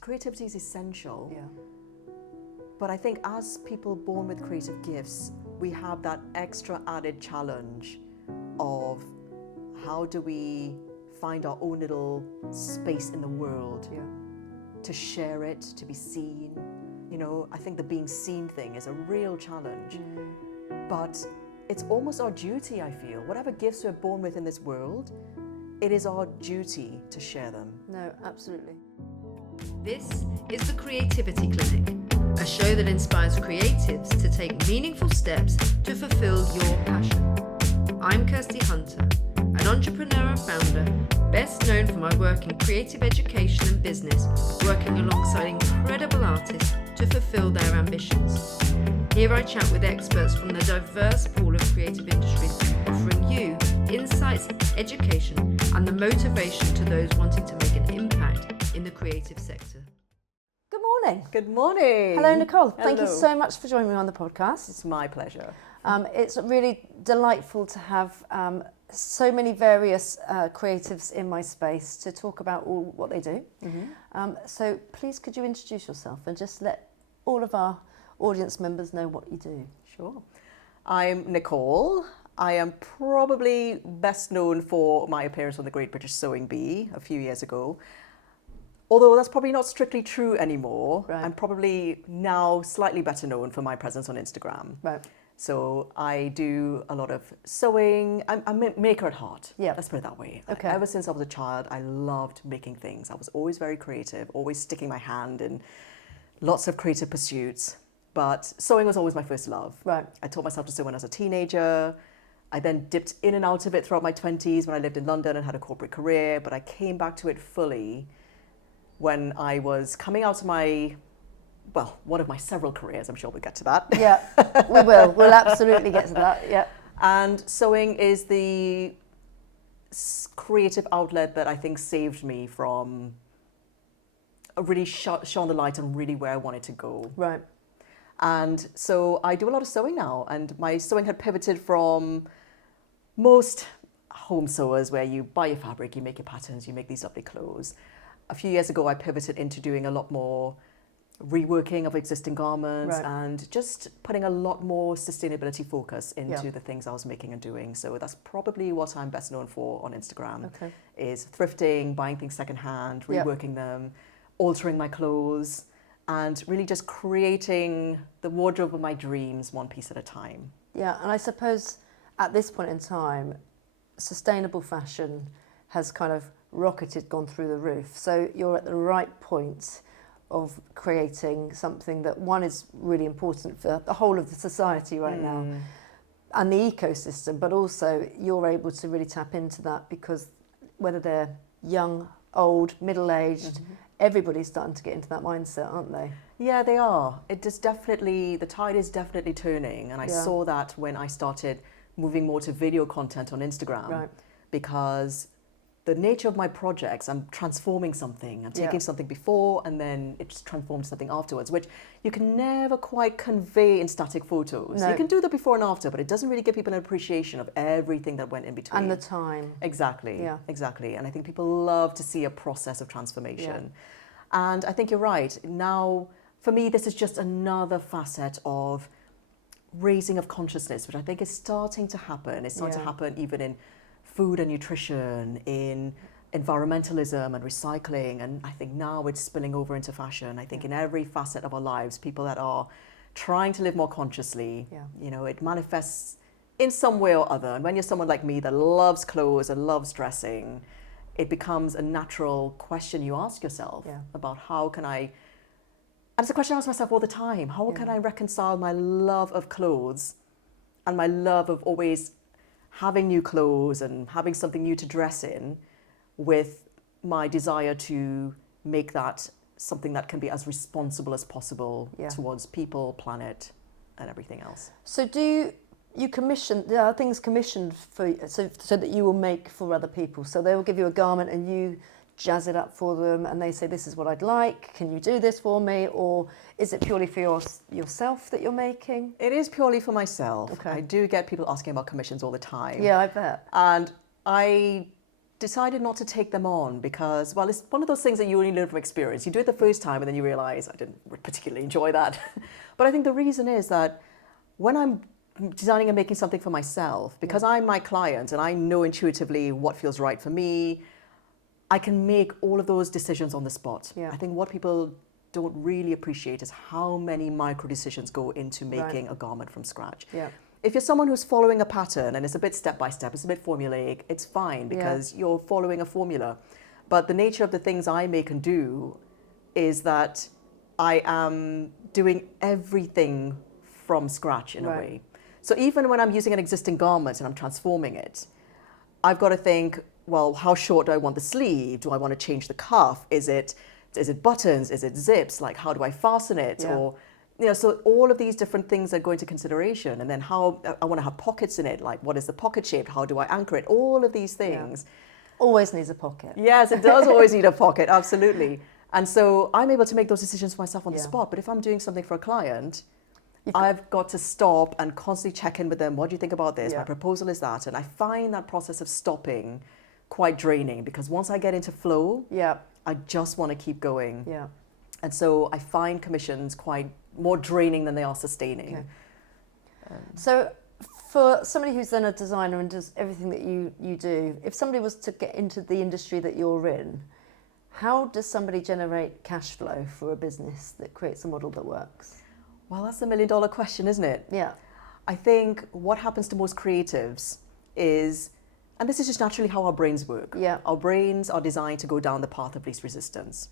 Creativity is essential. Yeah. But I think as people born with creative gifts, we have that extra added challenge of how do we find our own little space in the world to share it, to be seen. You know, I think the being seen thing is a real challenge. But it's almost our duty, I feel. Whatever gifts we're born with in this world, it is our duty to share them. No, absolutely. This is the Creativity Clinic, a show that inspires creatives to take meaningful steps to fulfill your passion. I'm Kirsty Hunter, an entrepreneur and founder, best known for my work in creative education and business, working alongside incredible artists to fulfill their ambitions. Here I chat with experts from the diverse pool of creative industries, offering you insights, education, and the motivation to those wanting to make an impact in the creative sector. Good morning. Good morning. Hello, Nicole. Thank you Hello. so much for joining me on the podcast. It's my pleasure. It's really delightful to have so many various creatives in my space to talk about all what they do. So please could you introduce yourself and just let all of our audience members know what you do. Sure. I'm Nicole. I am probably best known for my appearance on the Great British Sewing Bee a few years ago. Although that's probably not strictly true anymore. Right. I'm probably now slightly better known for my presence on Instagram. Right. So I do a lot of sewing. I'm a maker at heart. Yeah. Let's put it that way. Okay. Ever since I was a child, I loved making things. I was always very creative, always sticking my hand in lots of creative pursuits. But sewing was always my first love. Right. I taught myself to sew when I was a teenager. I then dipped in and out of it throughout my 20s when I lived in London and had a corporate career. But I came back to it fully when I was coming out of one of my several careers. I'm sure we'll get to that. Yeah, we will. We'll absolutely get to that. Yeah. And sewing is the creative outlet that I think saved me from really shone the light on really where I wanted to go. Right. And so I do a lot of sewing now, and my sewing had pivoted from most home sewers where you buy your fabric, you make your patterns, you make these lovely clothes. A few years ago, I pivoted into doing a lot more reworking of existing garments and just putting a lot more sustainability focus into the things I was making and doing. So that's probably what I'm best known for on Instagram, is thrifting, buying things secondhand, reworking them, altering my clothes, and really just creating the wardrobe of my dreams one piece at a time. Yeah, and I suppose at this point in time, sustainable fashion has kind of gone through the roof. So you're at the right point of creating something that, one, is really important for the whole of the society right now and the ecosystem, but also you're able to really tap into that because whether they're young, old, middle-aged, everybody's starting to get into that mindset, aren't they? Yeah, they are. It is definitely, the tide is definitely turning, and I saw that when I started moving more to video content on Instagram, because the nature of my projects, I'm transforming something. I'm taking something before and then it's transformed to something afterwards, which you can never quite convey in static photos. No. You can do the before and after, but it doesn't really give people an appreciation of everything that went in between. And the time. Exactly. Yeah. Exactly. And I think people love to see a process of transformation. And I think you're right. Now, for me, this is just another facet of raising of consciousness, which I think is starting to happen. It's starting to happen even in food and nutrition, in environmentalism and recycling, and I think now it's spilling over into fashion. I think in every facet of our lives, people that are trying to live more consciously, you know, it manifests in some way or other. And when you're someone like me that loves clothes and loves dressing, it becomes a natural question you ask yourself about how can I, and it's a question I ask myself all the time, how can I reconcile my love of clothes and my love of always having new clothes and having something new to dress in with my desire to make that something that can be as responsible as possible towards people, planet, and everything else. So do you commission, there are things commissioned for so that you will make for other people? So they will give you a garment and you jazz it up for them and they say, this is what I'd like, can you do this for me? Or is it purely for yourself that you're making? It is purely for myself. Okay. I do get people asking about commissions all the time. Yeah, I bet. And I decided not to take them on because, well, it's one of those things that you only learn from experience. You do it the first time and then you realize I didn't particularly enjoy that. But I think the reason is that when I'm designing and making something for myself, because I'm my client and I know intuitively what feels right for me, I can make all of those decisions on the spot. Yeah. I think what people don't really appreciate is how many micro decisions go into making a garment from scratch. Yeah. If you're someone who's following a pattern and it's a bit step by step, it's a bit formulaic, it's fine because you're following a formula. But the nature of the things I make and do is that I am doing everything from scratch in a way. So even when I'm using an existing garment and I'm transforming it, I've got to think, well, how short do I want the sleeve? Do I want to change the cuff? Is it buttons? Is it zips? Like, how do I fasten it? Or, so all of these different things that go into consideration. And then how I want to have pockets in it. Like, what is the pocket shape? How do I anchor it? All of these things. Always needs a pocket. Yes, it does always need a pocket. Absolutely. And so I'm able to make those decisions for myself on the spot. But if I'm doing something for a client, I've got to stop and constantly check in with them. What do you think about this? My proposal is that. And I find that process of stopping quite draining because once I get into flow, I just want to keep going. Yeah. And so I find commissions quite more draining than they are sustaining. Okay. So for somebody who's then a designer and does everything that you do, if somebody was to get into the industry that you're in, how does somebody generate cash flow for a business that creates a model that works? Well, that's the $1 million question, isn't it? Yeah. I think what happens to most creatives is, and this is just naturally how our brains work. Yeah. Our brains are designed to go down the path of least resistance.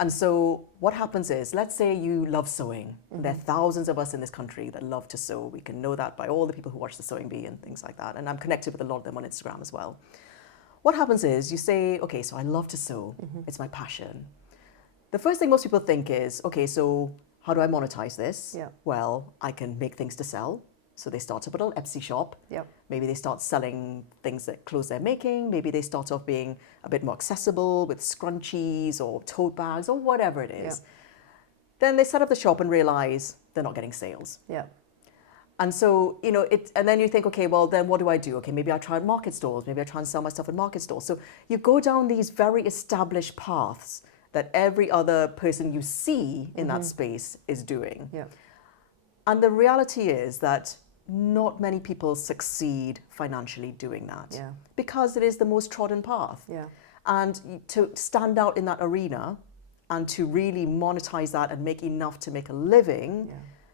And so what happens is, let's say you love sewing. There are thousands of us in this country that love to sew. We can know that by all the people who watch the Sewing Bee and things like that. And I'm connected with a lot of them on Instagram as well. What happens is you say, okay, so I love to sew. It's my passion. The first thing most people think is, okay, so how do I monetize this? Yeah. Well, I can make things to sell. So they start up a little Etsy shop. Yeah. Maybe they start selling things that clothes they're making. Maybe they start off being a bit more accessible with scrunchies or tote bags or whatever it is. Then they set up the shop and realize they're not getting sales. Yeah. And so, and then you think, okay, well, then what do I do? Okay, maybe I try market stalls. Maybe I try and sell my stuff at market stalls. So you go down these very established paths that every other person you see in that space is doing. Yeah. And the reality is that not many people succeed financially doing that because it is the most trodden path. Yeah. And to stand out in that arena and to really monetize that and make enough to make a living,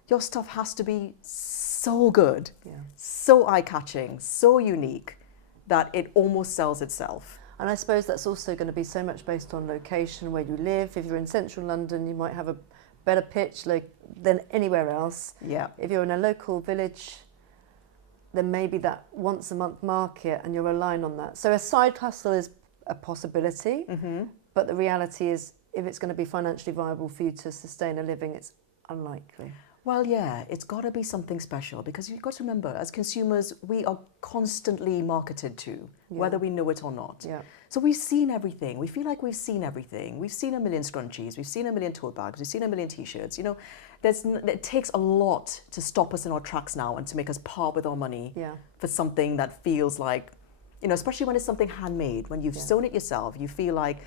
your stuff has to be so good, so eye-catching, so unique that it almost sells itself. And I suppose that's also going to be so much based on location, where you live. If you're in central London, you might have a better pitch than anywhere else. Yeah. If you're in a local village, then maybe that once a month market and you're relying on that. So a side hustle is a possibility, but the reality is if it's going to be financially viable for you to sustain a living, it's unlikely. Well, yeah, it's got to be something special because you've got to remember, as consumers, we are constantly marketed to, whether we know it or not. Yeah. So we've seen everything. We feel like we've seen everything. We've seen a million scrunchies. We've seen a million tote bags. We've seen a million T-shirts. It takes a lot to stop us in our tracks now and to make us part with our money for something that feels like, especially when it's something handmade, when you've sewn it yourself, you feel like,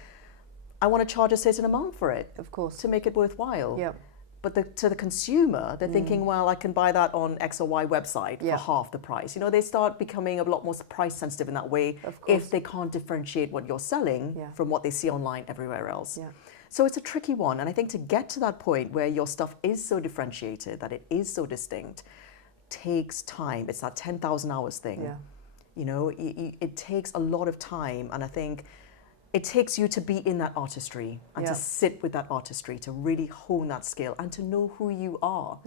I want to charge a certain amount for it, of course, to make it worthwhile. Yeah. But to the consumer, they're thinking, well, I can buy that on X or Y website for half the price. They start becoming a lot more price sensitive in that way if they can't differentiate what you're selling from what they see online everywhere else. Yeah. So it's a tricky one. And I think to get to that point where your stuff is so differentiated, that it is so distinct, takes time. It's that 10,000 hours thing. Yeah. It takes a lot of time. And I think it takes you to be in that artistry and to sit with that artistry, to really hone that skill and to know who you are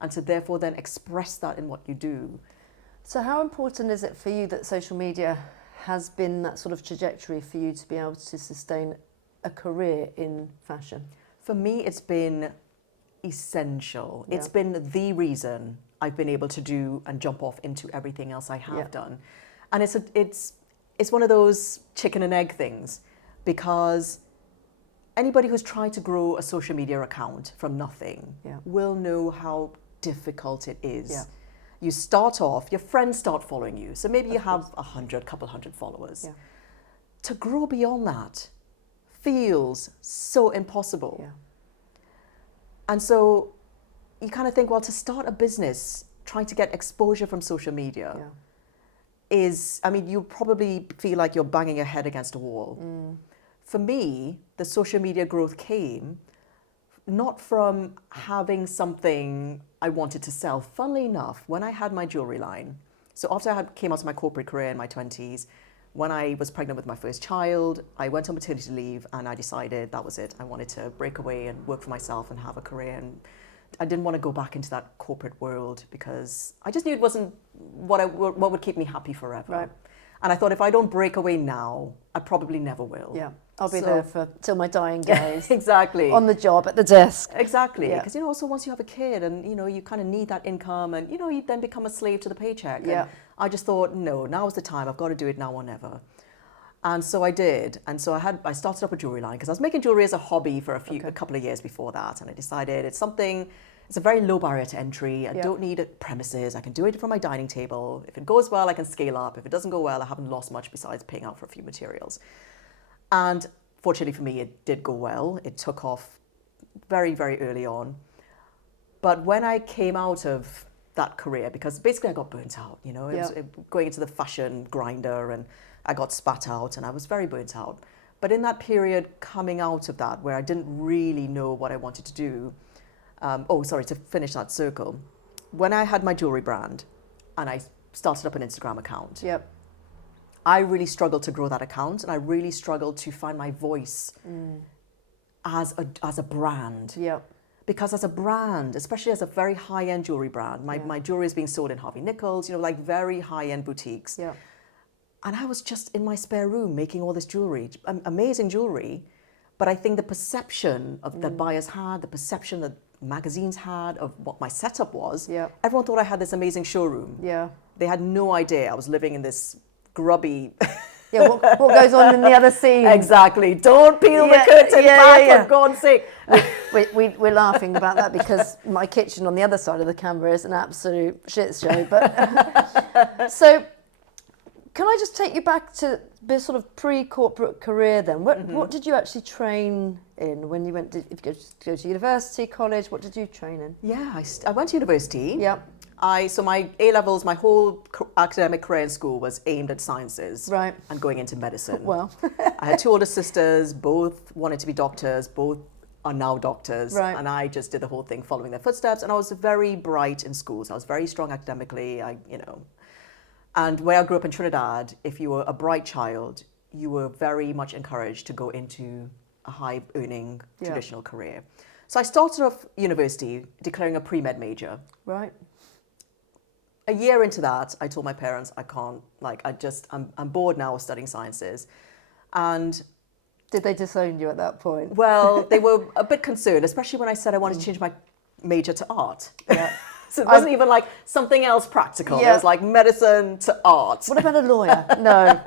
and to therefore then express that in what you do. So how important is it for you that social media has been that sort of trajectory for you to be able to sustain a career in fashion? For me, it's been essential. It's been the reason I've been able to do and jump off into everything else I have done. And it's one of those chicken and egg things, because anybody who's tried to grow a social media account from nothing will know how difficult it is. Yeah. You start off, your friends start following you. So maybe you have 100, couple hundred followers. Yeah. to grow beyond that feels so impossible. Yeah. And so you kind of think, well, to start a business, trying to get exposure from social media is, I mean, you probably feel like you're banging your head against a wall. For me, the social media growth came not from having something I wanted to sell. Funnily enough, when I had my jewellery line, so after I came out of my corporate career in my 20s, when I was pregnant with my first child, I went on maternity leave and I decided that was it. I wanted to break away and work for myself and have a career. And I didn't want to go back into that corporate world because I just knew it wasn't what would keep me happy forever. Right. And I thought if I don't break away now, I probably never will. Yeah, I'll be there till my dying days. Exactly. On the job, at the desk. Exactly. Yeah. Because, also once you have a kid and, you kind of need that income and, you then become a slave to the paycheck. Yeah. And I just thought, no, now is the time. I've got to do it now or never. And so I did. And so I started up a jewellery line because I was making jewellery as a hobby for a couple of years before that. And I decided it's a very low barrier to entry. I don't need premises. I can do it from my dining table. If it goes well, I can scale up. If it doesn't go well, I haven't lost much besides paying out for a few materials. And fortunately for me, it did go well. It took off very, very early on. But when I came out of that career, because basically I got burnt out, it was going into the fashion grinder and I got spat out and I was very burnt out. But in that period coming out of that, where I didn't really know what I wanted to do, to finish that circle, when I had my jewellery brand and I started up an Instagram account, I really struggled to grow that account and I really struggled to find my voice as a brand. Yeah. Because as a brand, especially as a very high-end jewellery brand, my jewellery is being sold in Harvey Nichols, like very high-end boutiques. Yeah. And I was just in my spare room making all this jewellery, amazing jewellery. But I think the perception that buyers had, the perception that magazines had of what my setup was, everyone thought I had this amazing showroom. Yeah. They had no idea I was living in this grubby... Yeah, what goes on in the other scene? Exactly. Don't peel the curtain back, for God's sake. We're laughing about that because my kitchen on the other side of the camera is an absolute shit show. But so, can I just take you back to the sort of pre-corporate career then? What did you actually train in when you went? If you go to university, college, what did you train in? Yeah, I went to university. Yeah. So my A-levels, my whole academic career in school was aimed at sciences. Right. And going into medicine. Well. I had two older sisters, both wanted to be doctors, both are now doctors. Right. And I just did the whole thing following their footsteps. And I was very bright in school. So I was very strong academically, And where I grew up in Trinidad, if you were a bright child, you were very much encouraged to go into a high-earning traditional career. So I started off university declaring a pre-med major. Right. A year into that, I told my parents, I can't, I'm bored now of studying sciences. And did they disown you at that point? Well, they were a bit concerned, especially when I said I wanted to change my major to art. Yeah. So it wasn't even like something else practical. It was like medicine to art. What about a lawyer? No.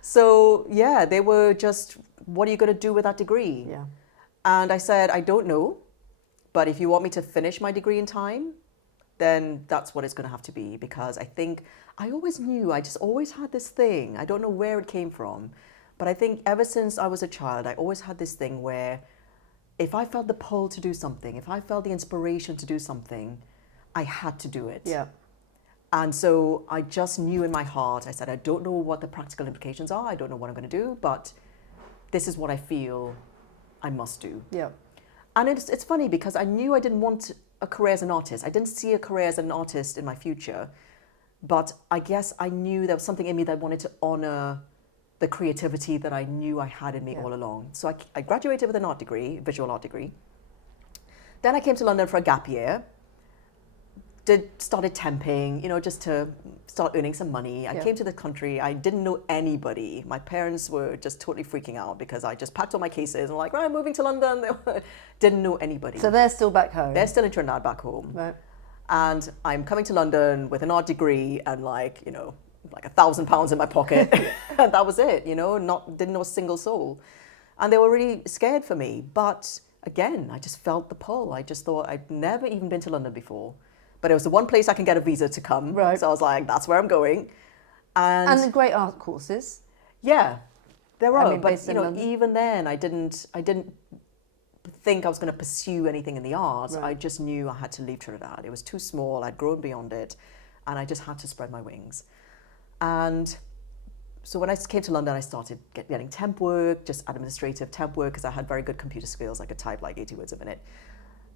So, they were just, what are you going to do with that degree? Yeah. And I said, I don't know, but if you want me to finish my degree in time, then that's what it's going to have to be, because I think I always knew, I just always had this thing. I don't know where it came from, but I think ever since I was a child, I always had this thing where if I felt the pull to do something, if I felt the inspiration to do something, I had to do it. Yeah. And so I just knew in my heart, I said, I don't know what the practical implications are. I don't know what I'm going to do, but this is what I feel I must do. Yeah. And it's funny because I knew I didn't want a career as an artist. I didn't see a career as an artist in my future, but I guess I knew there was something in me that wanted to honor the creativity that I knew I had in me all along. So I graduated with an art degree, visual art degree. Then I came to London for a gap year. Started temping, just to start earning some money. I came to the country. I didn't know anybody. My parents were just totally freaking out because I just packed all my cases and like, right, I'm moving to London. Didn't know anybody. So they're still back home? They're still in Trinidad back home. Right. And I'm coming to London with an art degree and like £1,000 in my pocket. And that was it, didn't know a single soul. And they were really scared for me. But again, I just felt the pull. I just thought I'd never even been to London before. But it was the one place I can get a visa to come. Right. So I was like, that's where I'm going. And the great art courses. Yeah. There I are, mean, but based in London? even then, I didn't think I was going to pursue anything in the arts. Right. I just knew I had to leave Trinidad. It was too small. I'd grown beyond it, and I just had to spread my wings. And so when I came to London, I started getting temp work, just administrative temp work, because I had very good computer skills. I could type like 80 words a minute.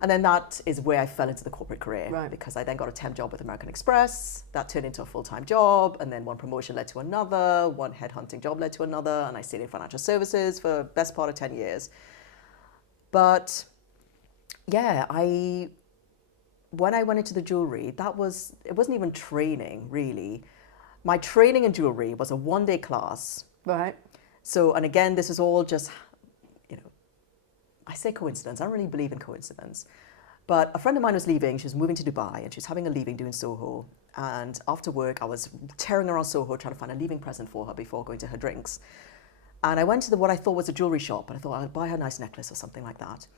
And then that is where I fell into the corporate career, Right. because I then got a temp job with American Express. That turned into a full-time job, and then one promotion led to another, one headhunting job led to another, and I stayed in financial services for the best part of 10 years. But yeah, when I went into the jewellery, it wasn't even training, really. My training in jewellery was a one-day class. Right. So, and again, this is all just, I say coincidence. I don't really believe in coincidence. But a friend of mine was leaving. She was moving to Dubai, and she was having a leaving doing Soho. And after work, I was tearing around Soho trying to find a leaving present for her before going to her drinks. And I went to what I thought was a jewellery shop, and I thought I'd buy her a nice necklace or something like that.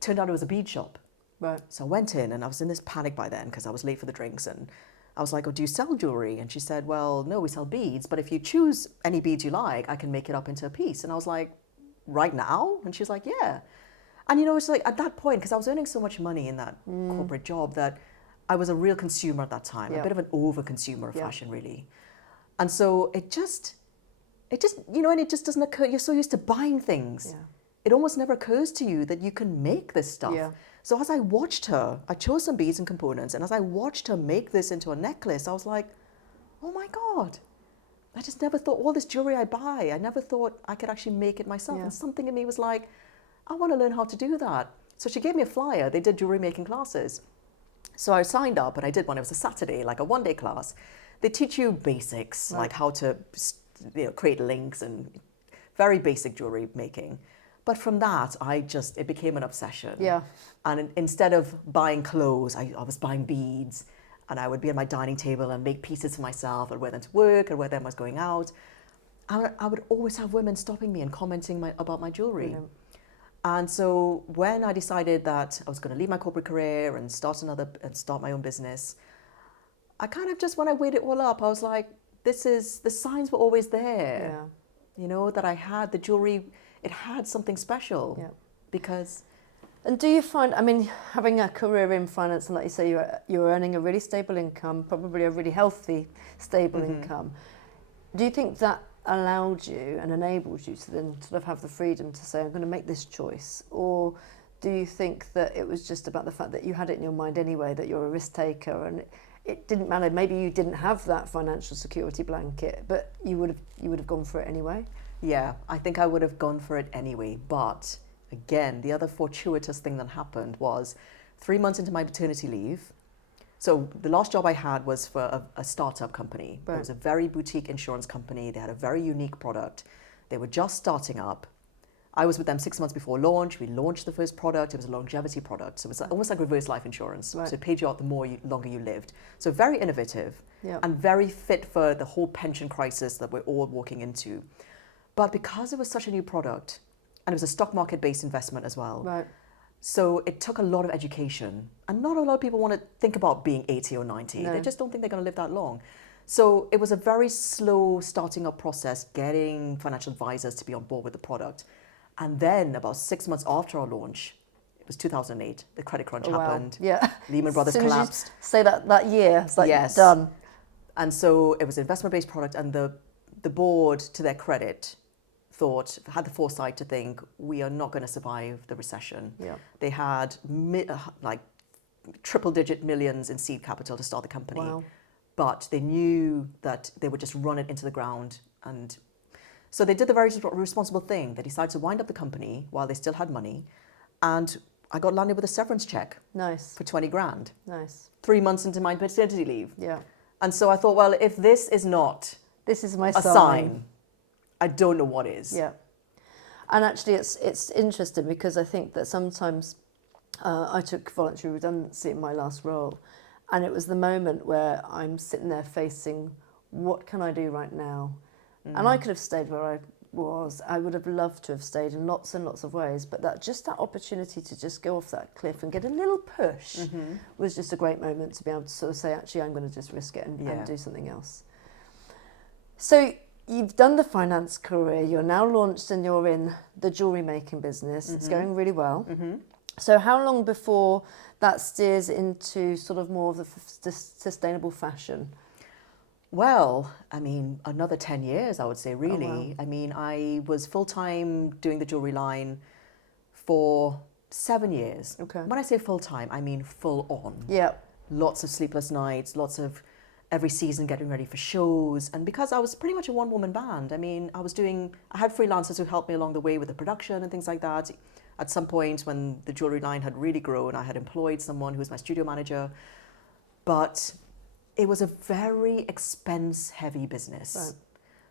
Turned out it was a bead shop. Right. So I went in, and I was in this panic by then because I was late for the drinks, and I was like, "Oh, do you sell jewellery?" And she said, "Well, no, we sell beads, but if you choose any beads you like, I can make it up into a piece." And I was like, "Right now?" And she's like, "Yeah." And it's like at that point, because I was earning so much money in that corporate job, that I was a real consumer at that time, Yeah. a bit of an over-consumer of Yeah. fashion, really. And so it just, and it just doesn't occur. You're so used to buying things. Yeah. It almost never occurs to you that you can make this stuff. Yeah. So as I watched her, I chose some beads and components, and as I watched her make this into a necklace, I was like, oh my God. I just never thought, all this jewelry I buy, I never thought I could actually make it myself. Yeah. And something in me was like, I want to learn how to do that. So she gave me a flyer. They did jewelry making classes. So I signed up, and I did one. It was a Saturday, like a one-day class. They teach you basics, Right. like how to create links and very basic jewelry making. But from that, it became an obsession. Yeah. And instead of buying clothes, I was buying beads. And I would be at my dining table and make pieces for myself and wear them to work or wear them as going out. I would always have women stopping me and commenting about my jewelry. Brilliant. And so when I decided that I was going to leave my corporate career and start my own business, I kind of just, when I weighed it all up, I was like, the signs were always there. Yeah. That I had the jewelry, it had something special. Yeah. Because... And do you find, having a career in finance, and like you say, you're earning a really stable income, probably a really healthy, stable income. Do you think that allowed you and enabled you to then sort of have the freedom to say, I'm going to make this choice? Or do you think that it was just about the fact that you had it in your mind anyway, that you're a risk taker, and it didn't matter, maybe you didn't have that financial security blanket, but you would have gone for it anyway? Yeah, I think I would have gone for it anyway. But again, the other fortuitous thing that happened was 3 months into my maternity leave. So the last job I had was for a startup company. Right. It was a very boutique insurance company. They had a very unique product. They were just starting up. I was with them 6 months before launch. We launched the first product. It was a longevity product. So it was almost like reverse life insurance. Right. So it paid you out the longer you lived. So very innovative Yeah. and very fit for the whole pension crisis that we're all walking into. But because it was such a new product, and it was a stock market based investment as well. Right. So it took a lot of education. And not a lot of people want to think about being 80 or 90. No. They just don't think they're going to live that long. So it was a very slow starting up process, getting financial advisors to be on board with the product. And then about 6 months after our launch, it was 2008, the credit crunch happened. Yeah. Lehman Brothers As soon as you collapsed. say that year, it's like Yes. done. And so it was an investment-based product, and the board, to their credit, had the foresight to think, we are not going to survive the recession. Yeah. They had like triple-digit millions in seed capital to start the company. Wow. But they knew that they would just run it into the ground. And so they did the very responsible thing. They decided to wind up the company while they still had money. And I got landed with a severance check Nice. for 20 grand, Nice. 3 months into my maternity leave. Yeah. And so I thought, well, if this is not This is my a sign, I don't know what is. Yeah. And actually it's interesting because I think that sometimes I took voluntary redundancy in my last role, and it was the moment where I'm sitting there facing, what can I do right now? And I could have stayed where I was. I would have loved to have stayed in lots and lots of ways, but that opportunity to just go off that cliff and get a little push was just a great moment to be able to sort of say, actually, I'm going to just risk it and do something else. So you've done the finance career, you're now launched and you're in the jewellery making business. It's going really well. So how long before that steers into sort of more of the sustainable fashion? Well, I mean, another 10 years, I would say, really. Oh, wow. I mean, I was full-time doing the jewellery line for 7 years. Okay. When I say full-time, I mean full-on. Yeah. Lots of sleepless nights, lots of every season getting ready for shows. And because I was pretty much a one-woman band, I mean, I had freelancers who helped me along the way with the production and things like that. At some point when the jewellery line had really grown, I had employed someone who was my studio manager. But it was a very expense-heavy business. Right.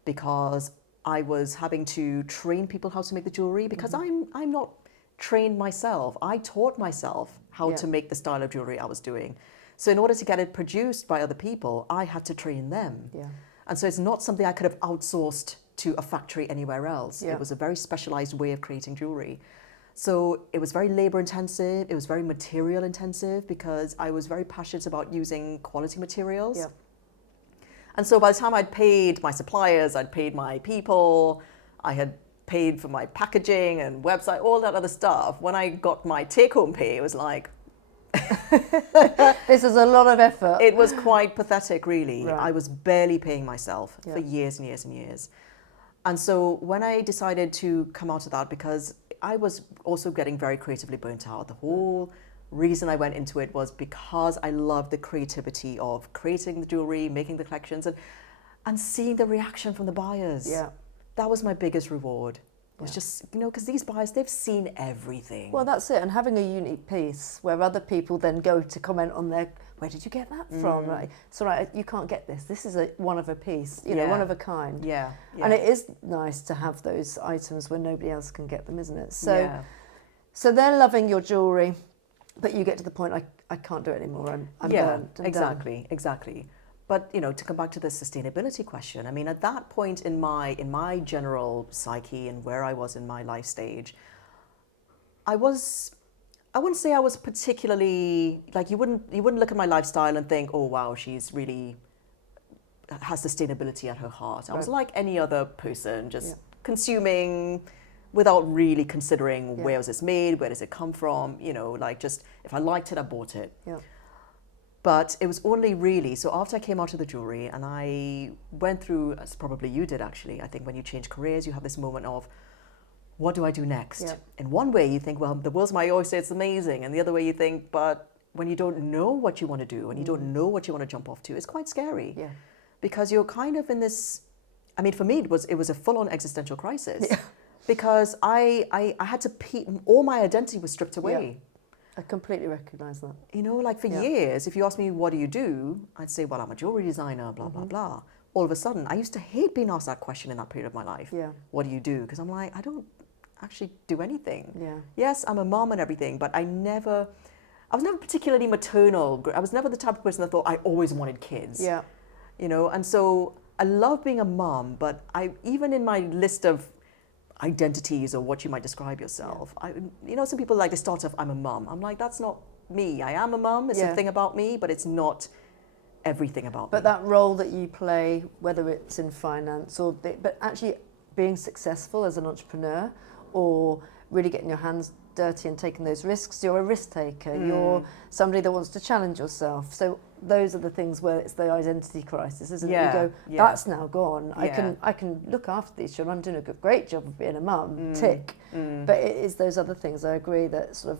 Because I was having to train people how to make the jewellery because I'm not trained myself. I taught myself how to make the style of jewellery I was doing. So in order to get it produced by other people, I had to train them. Yeah. And so it's not something I could have outsourced to a factory anywhere else. Yeah. It was a very specialized way of creating jewellery. So it was very labor intensive, it was very material intensive because I was very passionate about using quality materials. Yeah. And so by the time I'd paid my suppliers, I'd paid my people, I had paid for my packaging and website, all that other stuff, when I got my take-home pay, it was like, This is a lot of effort. it was quite pathetic, really. Right. I was barely paying myself for Yeah. years and years and years. And so when I decided to come out of that, because I was also getting very creatively burnt out, the whole reason I went into it was because I loved the creativity of creating the jewelry, making the collections, and seeing the reaction from the buyers. Yeah. That was my biggest reward. It was Yeah. just, because these buyers, they've seen everything. Well, that's it. And having a unique piece where other people then go to comment on where did you get that from? Right. So you can't get this. This is one of a piece, Yeah. one of a kind. Yeah. And it is nice to have those items when nobody else can get them, isn't it? So, Yeah. so they're loving your jewellery, but you get to the point, I can't do it anymore. I'm burnt. I'm done. Exactly. But to come back to the sustainability question, I mean, at that point in my general psyche and where I was in my life stage, I wouldn't say I was particularly like you wouldn't look at my lifestyle and think, oh wow, she's really has sustainability at her heart. I was like any other person, just consuming without really considering where was this made, where does it come from, like just if I liked it, I bought it. Yeah. But it was only really, so after I came out of the jewellery and I went through, as probably you did actually, I think when you change careers, you have this moment of, what do I do next? Yeah. In one way you think, well, the world's my oyster, it's amazing. And the other way you think, but when you don't know what you want to do and you don't know what you want to jump off to, it's quite scary. Yeah. Because you're kind of in this, I mean, for me, it was a full-on existential crisis. Yeah. Because I had to, all my identity was stripped away. I completely recognise that. Like for years, if you ask me, what do you do? I'd say, well, I'm a jewellery designer, blah, blah, blah. All of a sudden, I used to hate being asked that question in that period of my life. Yeah. What do you do? Because I'm like, I don't actually do anything. Yeah. Yes, I'm a mom and everything, but I was never particularly maternal. I was never the type of person that thought I always wanted kids. Yeah. And so I love being a mom, but even in my list of identities or what you might describe yourself. Some people like to start off, I'm a mum. I'm like, that's not me. I am a mum. It's a thing about me, but it's not everything about me. But that role that you play, whether it's in finance but actually being successful as an entrepreneur or really getting your hands dirty and taking those risks, you're a risk taker. You're somebody that wants to challenge yourself. So those are the things where it's the identity crisis, isn't it? You go, that's now gone. I can look after these children. I'm doing a great job of being a mum. Tick. But it is those other things. I agree that sort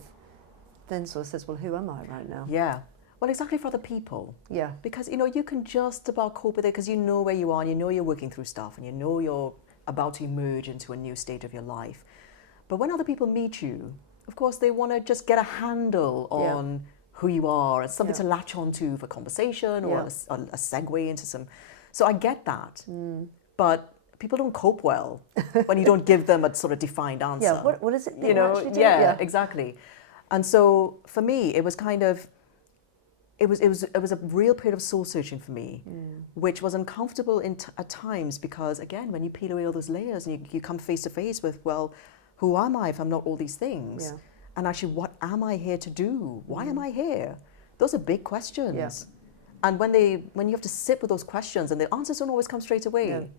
of says, well, who am I right now? Yeah. Well, exactly, for other people. Yeah. Because you can just about cope with it because you know where you are and you're working through stuff and you're about to emerge into a new stage of your life. But when other people meet you, of course, they want to just get a handle on who you are and something to latch onto for conversation or a segue into some. So I get that. But people don't cope well when you don't give them a sort of defined answer. Yeah, what is it you actually do? Yeah, exactly. And so for me, it was kind of, it was a real period of soul searching for me, which was uncomfortable at times because, again, when you peel away all those layers and you come face to face with, well, who am I if I'm not all these things? Yeah. And actually, what am I here to do? Why am I here? Those are big questions. Yeah. And when you have to sit with those questions and the answers don't always come straight away,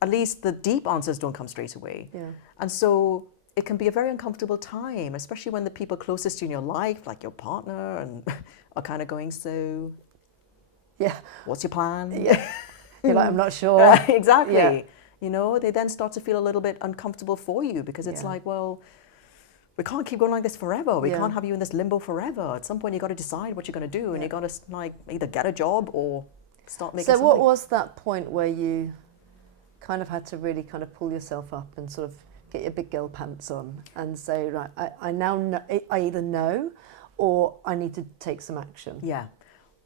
at least the deep answers don't come straight away. Yeah. And so it can be a very uncomfortable time, especially when the people closest to you in your life, like your partner, and are kind of going, so Yeah. what's your plan? Yeah. You're like, I'm not sure. Right, exactly. Yeah. You know, they then start to feel a little bit uncomfortable for you because it's Yeah. like, well, we can't keep going like this forever. We Yeah. can't have you in this limbo forever. At some point, you got to decide what you're going to do, and Yeah. you got to like either get a job or start making. So something. what was that point where you kind of had to really kind of pull yourself up and sort of get your big girl pants on and say, right, I now know, I either know or I need to take some action? Yeah,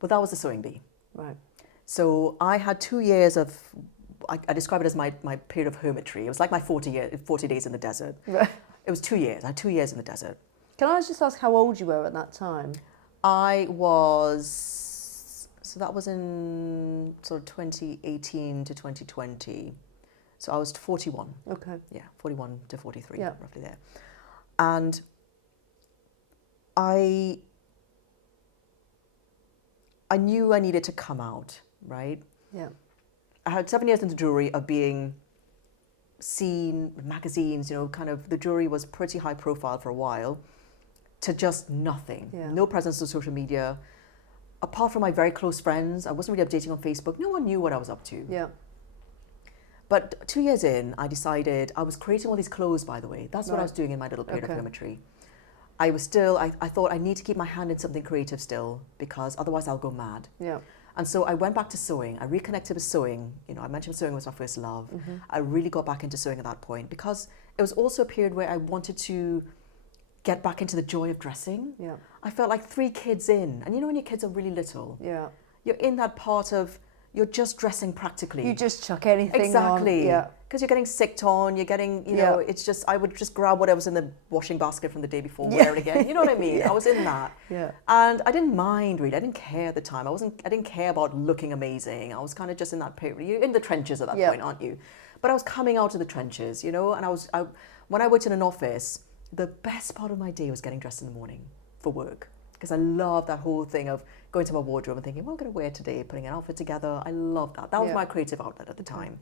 well, that was the sewing bee. Right. So I had 2 years of, I describe it as my period of hermitry. It was like my 40 days in the desert. Right. It was 2 years. I had 2 years in the desert. Can I just ask how old you were at that time? I was, so that was in sort of 2018 to 2020. So I was 41. Okay. Yeah, 41 to 43, Yeah. roughly there. And I knew I needed to come out, right? Yeah. I had 7 years into jewelry of being seen in magazines, you know, kind of the jewelry was pretty high profile for a while, to just nothing. Yeah. No presence on social media. Apart from my very close friends, I wasn't really updating on Facebook. No one knew what I was up to. Yeah. But 2 years in, I decided, I was creating all these clothes, by the way. That's what I Right. was doing in my little period Okay. of hermitry. I was still, I thought I need to keep my hand in something creative still, because otherwise I'll go mad. Yeah. And so I went back to sewing. I reconnected with sewing. You know, I mentioned sewing was my first love. Mm-hmm. I really got back into sewing at that point because it was also a period where I wanted to get back into the joy of dressing. Yeah. I felt like 3 kids in. And you know when your kids are really little, Yeah. you're in that part of, you're just dressing practically. You just chuck anything on. Exactly. Yeah. Because you're getting sicked on, you're getting, you know, it's just, I would just grab whatever was in the washing basket from the day before, wear it again. You know what I mean? Yeah. I was in that. Yeah. And I didn't mind really. I didn't care at the time. I didn't care about looking amazing. I was kind of just in that period. You're in the trenches at that point, aren't you? But I was coming out of the trenches, you know, and when I worked in an office, the best part of my day was getting dressed in the morning for work. Because I love that whole thing of going to my wardrobe and thinking, what am I going to wear today? Putting an outfit together. I love that. That was my creative outlet at the time.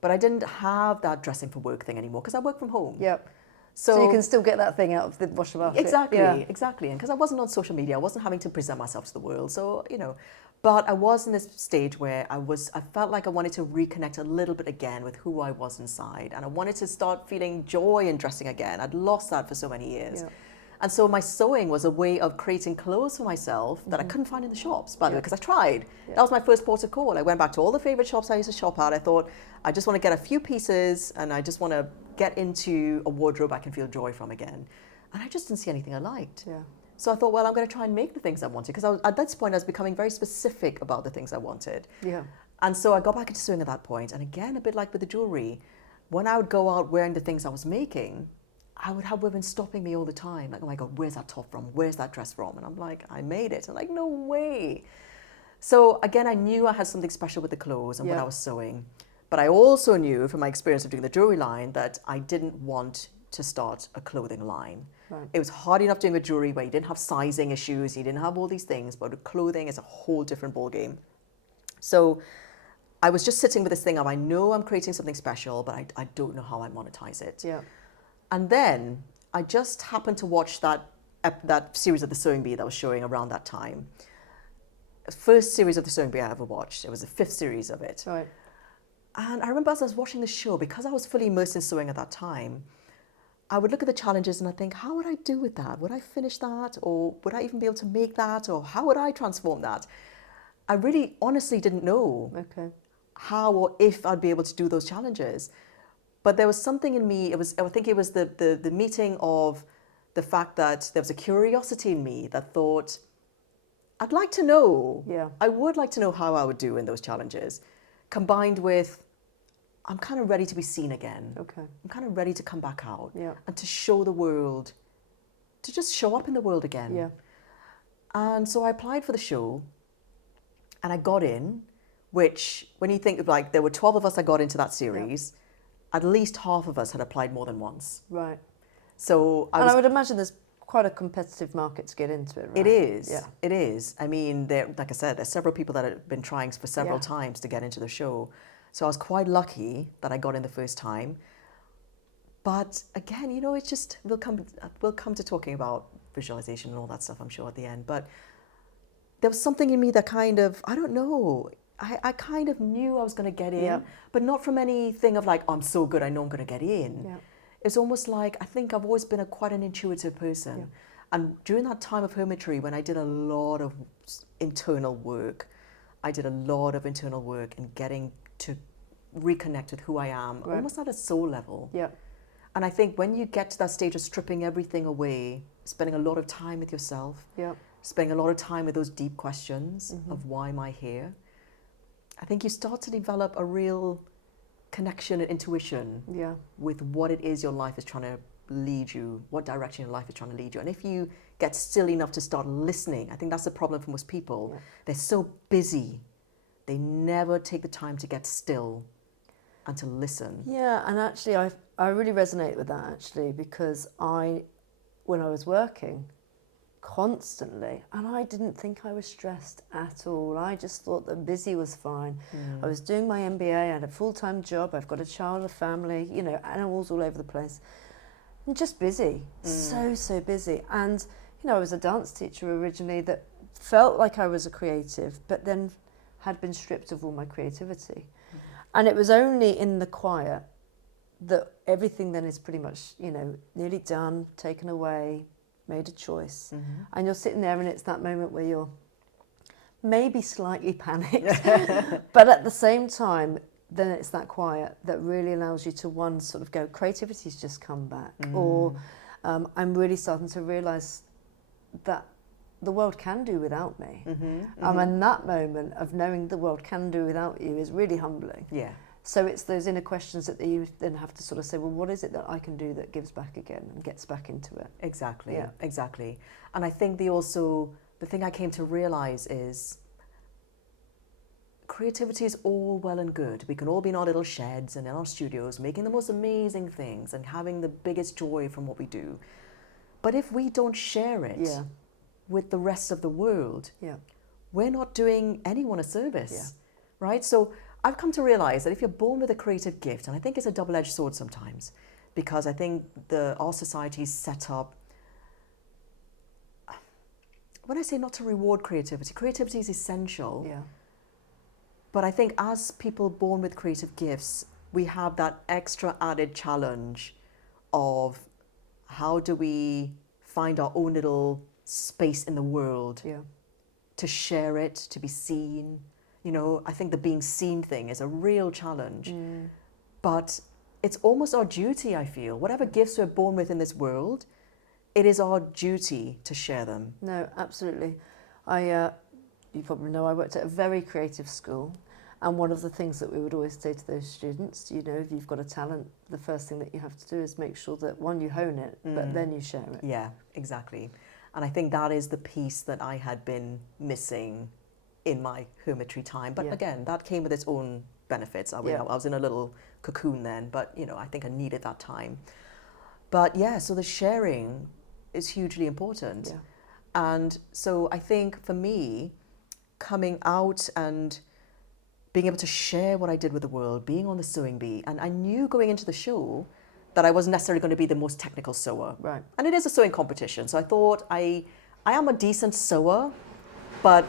But I didn't have that dressing for work thing anymore because I work from home. Yep. So you can still get that thing out of the washing basket. Exactly, Yeah. exactly. And because I wasn't on social media, I wasn't having to present myself to the world. So, you know, but I was in this stage where I felt like I wanted to reconnect a little bit again with who I was inside. And I wanted to start feeling joy in dressing again. I'd lost that for so many years. Yeah. And so my sewing was a way of creating clothes for myself that I couldn't find in the shops, by the way, because I tried. Yeah. That was my first port of call. I went back to all the favorite shops I used to shop at. I thought, I just want to get a few pieces and I just want to get into a wardrobe I can feel joy from again. And I just didn't see anything I liked. Yeah. So I thought, well, I'm going to try and make the things I wanted, because at that point I was becoming very specific about the things I wanted. Yeah. And so I got back into sewing at that point. And again, a bit like with the jewelry, when I would go out wearing the things I was making, I would have women stopping me all the time. Like, oh my God, where's that top from? Where's that dress from? And I'm like, I made it. I'm like, no way. So again, I knew I had something special with the clothes and what I was sewing. But I also knew from my experience of doing the jewelry line that I didn't want to start a clothing line. Right. It was hard enough doing a jewelry where you didn't have sizing issues, you didn't have all these things, but with clothing is a whole different ballgame. So I was just sitting with this thing of, I know I'm creating something special, but I don't know how I monetize it. Yeah. And then I just happened to watch that series of The Sewing Bee that was showing around that time. First series of The Sewing Bee I ever watched. It was the 5th series of it. Right. And I remember as I was watching the show, because I was fully immersed in sewing at that time, I would look at the challenges and I think, how would I do with that? Would I finish that? Or would I even be able to make that? Or how would I transform that? I really honestly didn't know Okay. how or if I'd be able to do those challenges. But there was something in me, I think it was the meeting of the fact that there was a curiosity in me that thought, I'd like to know. Yeah. I would like to know how I would do in those challenges, combined with, I'm kind of ready to be seen again. Okay. I'm kind of ready to come back out Yeah. and to show the world, to just show up in the world again. Yeah. And so I applied for the show and I got in, which when you think of, like, there were 12 of us that got into that series, at least half of us had applied more than once. Right. So And I would imagine there's quite a competitive market to get into it, right? It is. Yeah. It is. I mean, like I said, there's several people that have been trying for several Yeah. times to get into the show. So I was quite lucky that I got in the first time. But again, you know, it's just, we'll come to talking about visualization and all that stuff, I'm sure, at the end. But there was something in me that kind of, I don't know, I kind of knew I was going to get in, Yeah. but not from anything of like, oh, I'm so good, I know I'm going to get in. Yeah. It's almost like, I think I've always been quite an intuitive person. Yeah. And during that time of hermitry, when I did a lot of internal work, in getting to reconnect with who I am, Right. almost at a soul level. Yeah. And I think when you get to that stage of stripping everything away, spending a lot of time with yourself, Yeah. spending a lot of time with those deep questions of why am I here, I think you start to develop a real connection and intuition Yeah. with what it is your life is trying to lead you, what direction your life is trying to lead you. And if you get still enough to start listening, I think that's the problem for most people. Yeah. They're so busy, they never take the time to get still and to listen. Yeah, and actually I really resonate with that actually, because when I was working constantly, and I didn't think I was stressed at all. I just thought that busy was fine. I was doing my MBA, I had a full-time job, I've got a child, a family, you know, animals all over the place. I'm just busy, so busy. And, you know, I was a dance teacher originally that felt like I was a creative, but then had been stripped of all my creativity. And it was only in the quiet that everything then is pretty much, you know, nearly done, taken away, made a choice. And you're sitting there and it's that moment where you're maybe slightly panicked, but at the same time, then it's that quiet that really allows you to one sort of go, creativity's just come back, or I'm really starting to realise that the world can do without me. And that moment of knowing the world can do without you is really humbling. Yeah. So it's those inner questions that you then have to sort of say, well, what is it that I can do that gives back again and gets back into it? Exactly. Yeah. Exactly. And I think the thing I came to realize is creativity is all well and good. We can all be in our little sheds and in our studios making the most amazing things and having the biggest joy from what we do. But if we don't share it Yeah. with the rest of the world, Yeah. we're not doing anyone a service, Yeah. right? So I've come to realize that if you're born with a creative gift, and I think it's a double-edged sword sometimes, because I think our society is set up, when I say not to reward creativity is essential, Yeah. but I think as people born with creative gifts, we have that extra added challenge of how do we find our own little space in the world Yeah. to share it, to be seen. You know, I think the being seen thing is a real challenge. But it's almost our duty, I feel. Whatever gifts we're born with in this world, it is our duty to share them. No, absolutely. You probably know I worked at a very creative school, and one of the things that we would always say to those students, you know, if you've got a talent, the first thing that you have to do is make sure that, one, you hone it, but then you share it. Yeah, exactly. And I think that is the piece that I had been missing in my hermitry time. But Yeah. again, that came with its own benefits. I was in a little cocoon then, but, you know, I think I needed that time. But yeah, so the sharing is hugely important. Yeah. And so I think for me, coming out and being able to share what I did with the world, being on the sewing bee, and I knew going into the show that I wasn't necessarily going to be the most technical sewer. Right. And it is a sewing competition, so I thought I am a decent sewer, but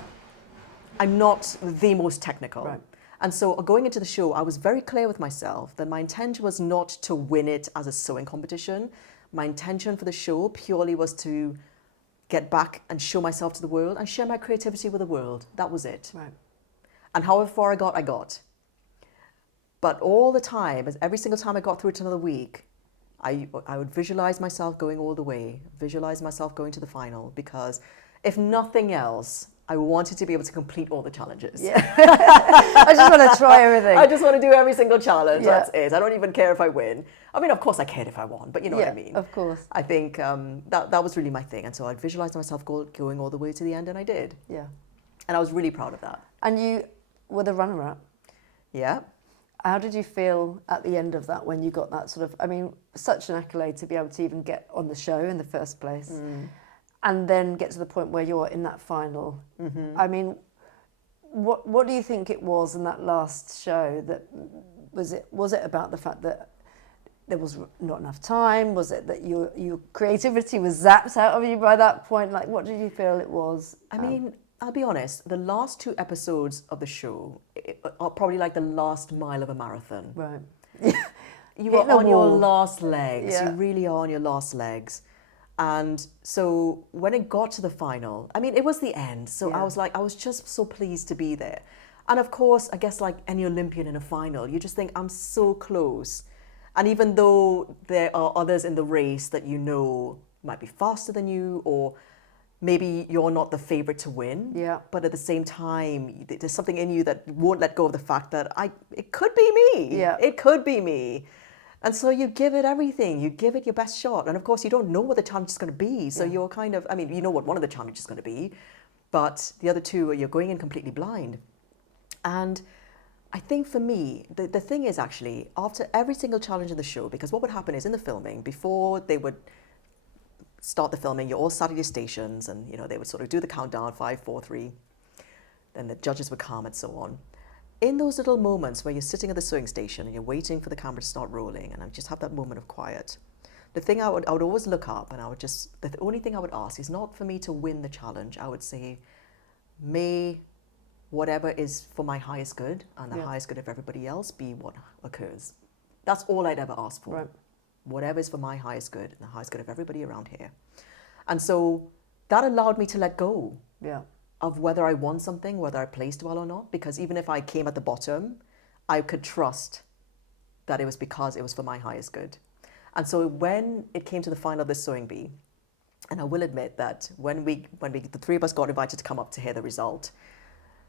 I'm not the most technical. Right. And so going into the show, I was very clear with myself that my intention was not to win it as a sewing competition. My intention for the show purely was to get back and show myself to the world and share my creativity with the world. That was it. Right. And however far I got. But all the time, every single time I got through to another week, I would visualize myself going all the way, visualize myself going to the final, because if nothing else, I wanted to be able to complete all the challenges. Yeah. I just want to try everything. I just want to do every single challenge. Yeah. That's it. I don't even care if I win. I mean, of course I cared if I won, but you know what I mean. Of course. I think that was really my thing. And so I'd visualize myself going all the way to the end, and I did. Yeah. And I was really proud of that. And you were the runner-up. Yeah. How did you feel at the end of that when you got that sort of, I mean, such an accolade to be able to even get on the show in the first place and then get to the point where you're in that final? I mean, What do you think it was in that last show that was it about the fact that there was not enough time? Was it that your creativity was zapped out of you by that point? Like, what did you feel it was? I mean, I'll be honest, the last 2 episodes of the show are probably like the last mile of a marathon. Right. You are on your last legs. Yeah. You really are on your last legs. And so when it got to the final, I mean, it was the end. So Yeah. I was just so pleased to be there. And of course, I guess like any Olympian in a final, you just think, I'm so close. And even though there are others in the race that you know might be faster than you, or maybe you're not the favorite to win, Yeah. but at the same time, there's something in you that won't let go of the fact that it could be me. Yeah. It could be me. And so you give it everything. You give it your best shot. And of course, you don't know what the challenge is going to be. So you're kind of, I mean, you know what one of the challenges is going to be, but the other 2, you're going in completely blind. And I think for me, the thing is actually, after every single challenge in the show, because what would happen is in the filming, before they would start the filming, you all sat at your stations and, you know, they would sort of do the countdown, 5, 4, 3. Then the judges would come and so on. In those little moments where you're sitting at the sewing station and you're waiting for the camera to start rolling and I just have that moment of quiet, the thing I would always look up and I would just, the only thing I would ask is not for me to win the challenge. I would say, may whatever is for my highest good and the highest good of everybody else be what occurs. That's all I'd ever ask for. Right. Whatever is for my highest good and the highest good of everybody around here. And so that allowed me to let go. Yeah. Of whether I won something, whether I placed well or not, because even if I came at the bottom, I could trust that it was because it was for my highest good. And so when it came to the final of the sewing bee, and I will admit that when we the 3 of us got invited to come up to hear the result,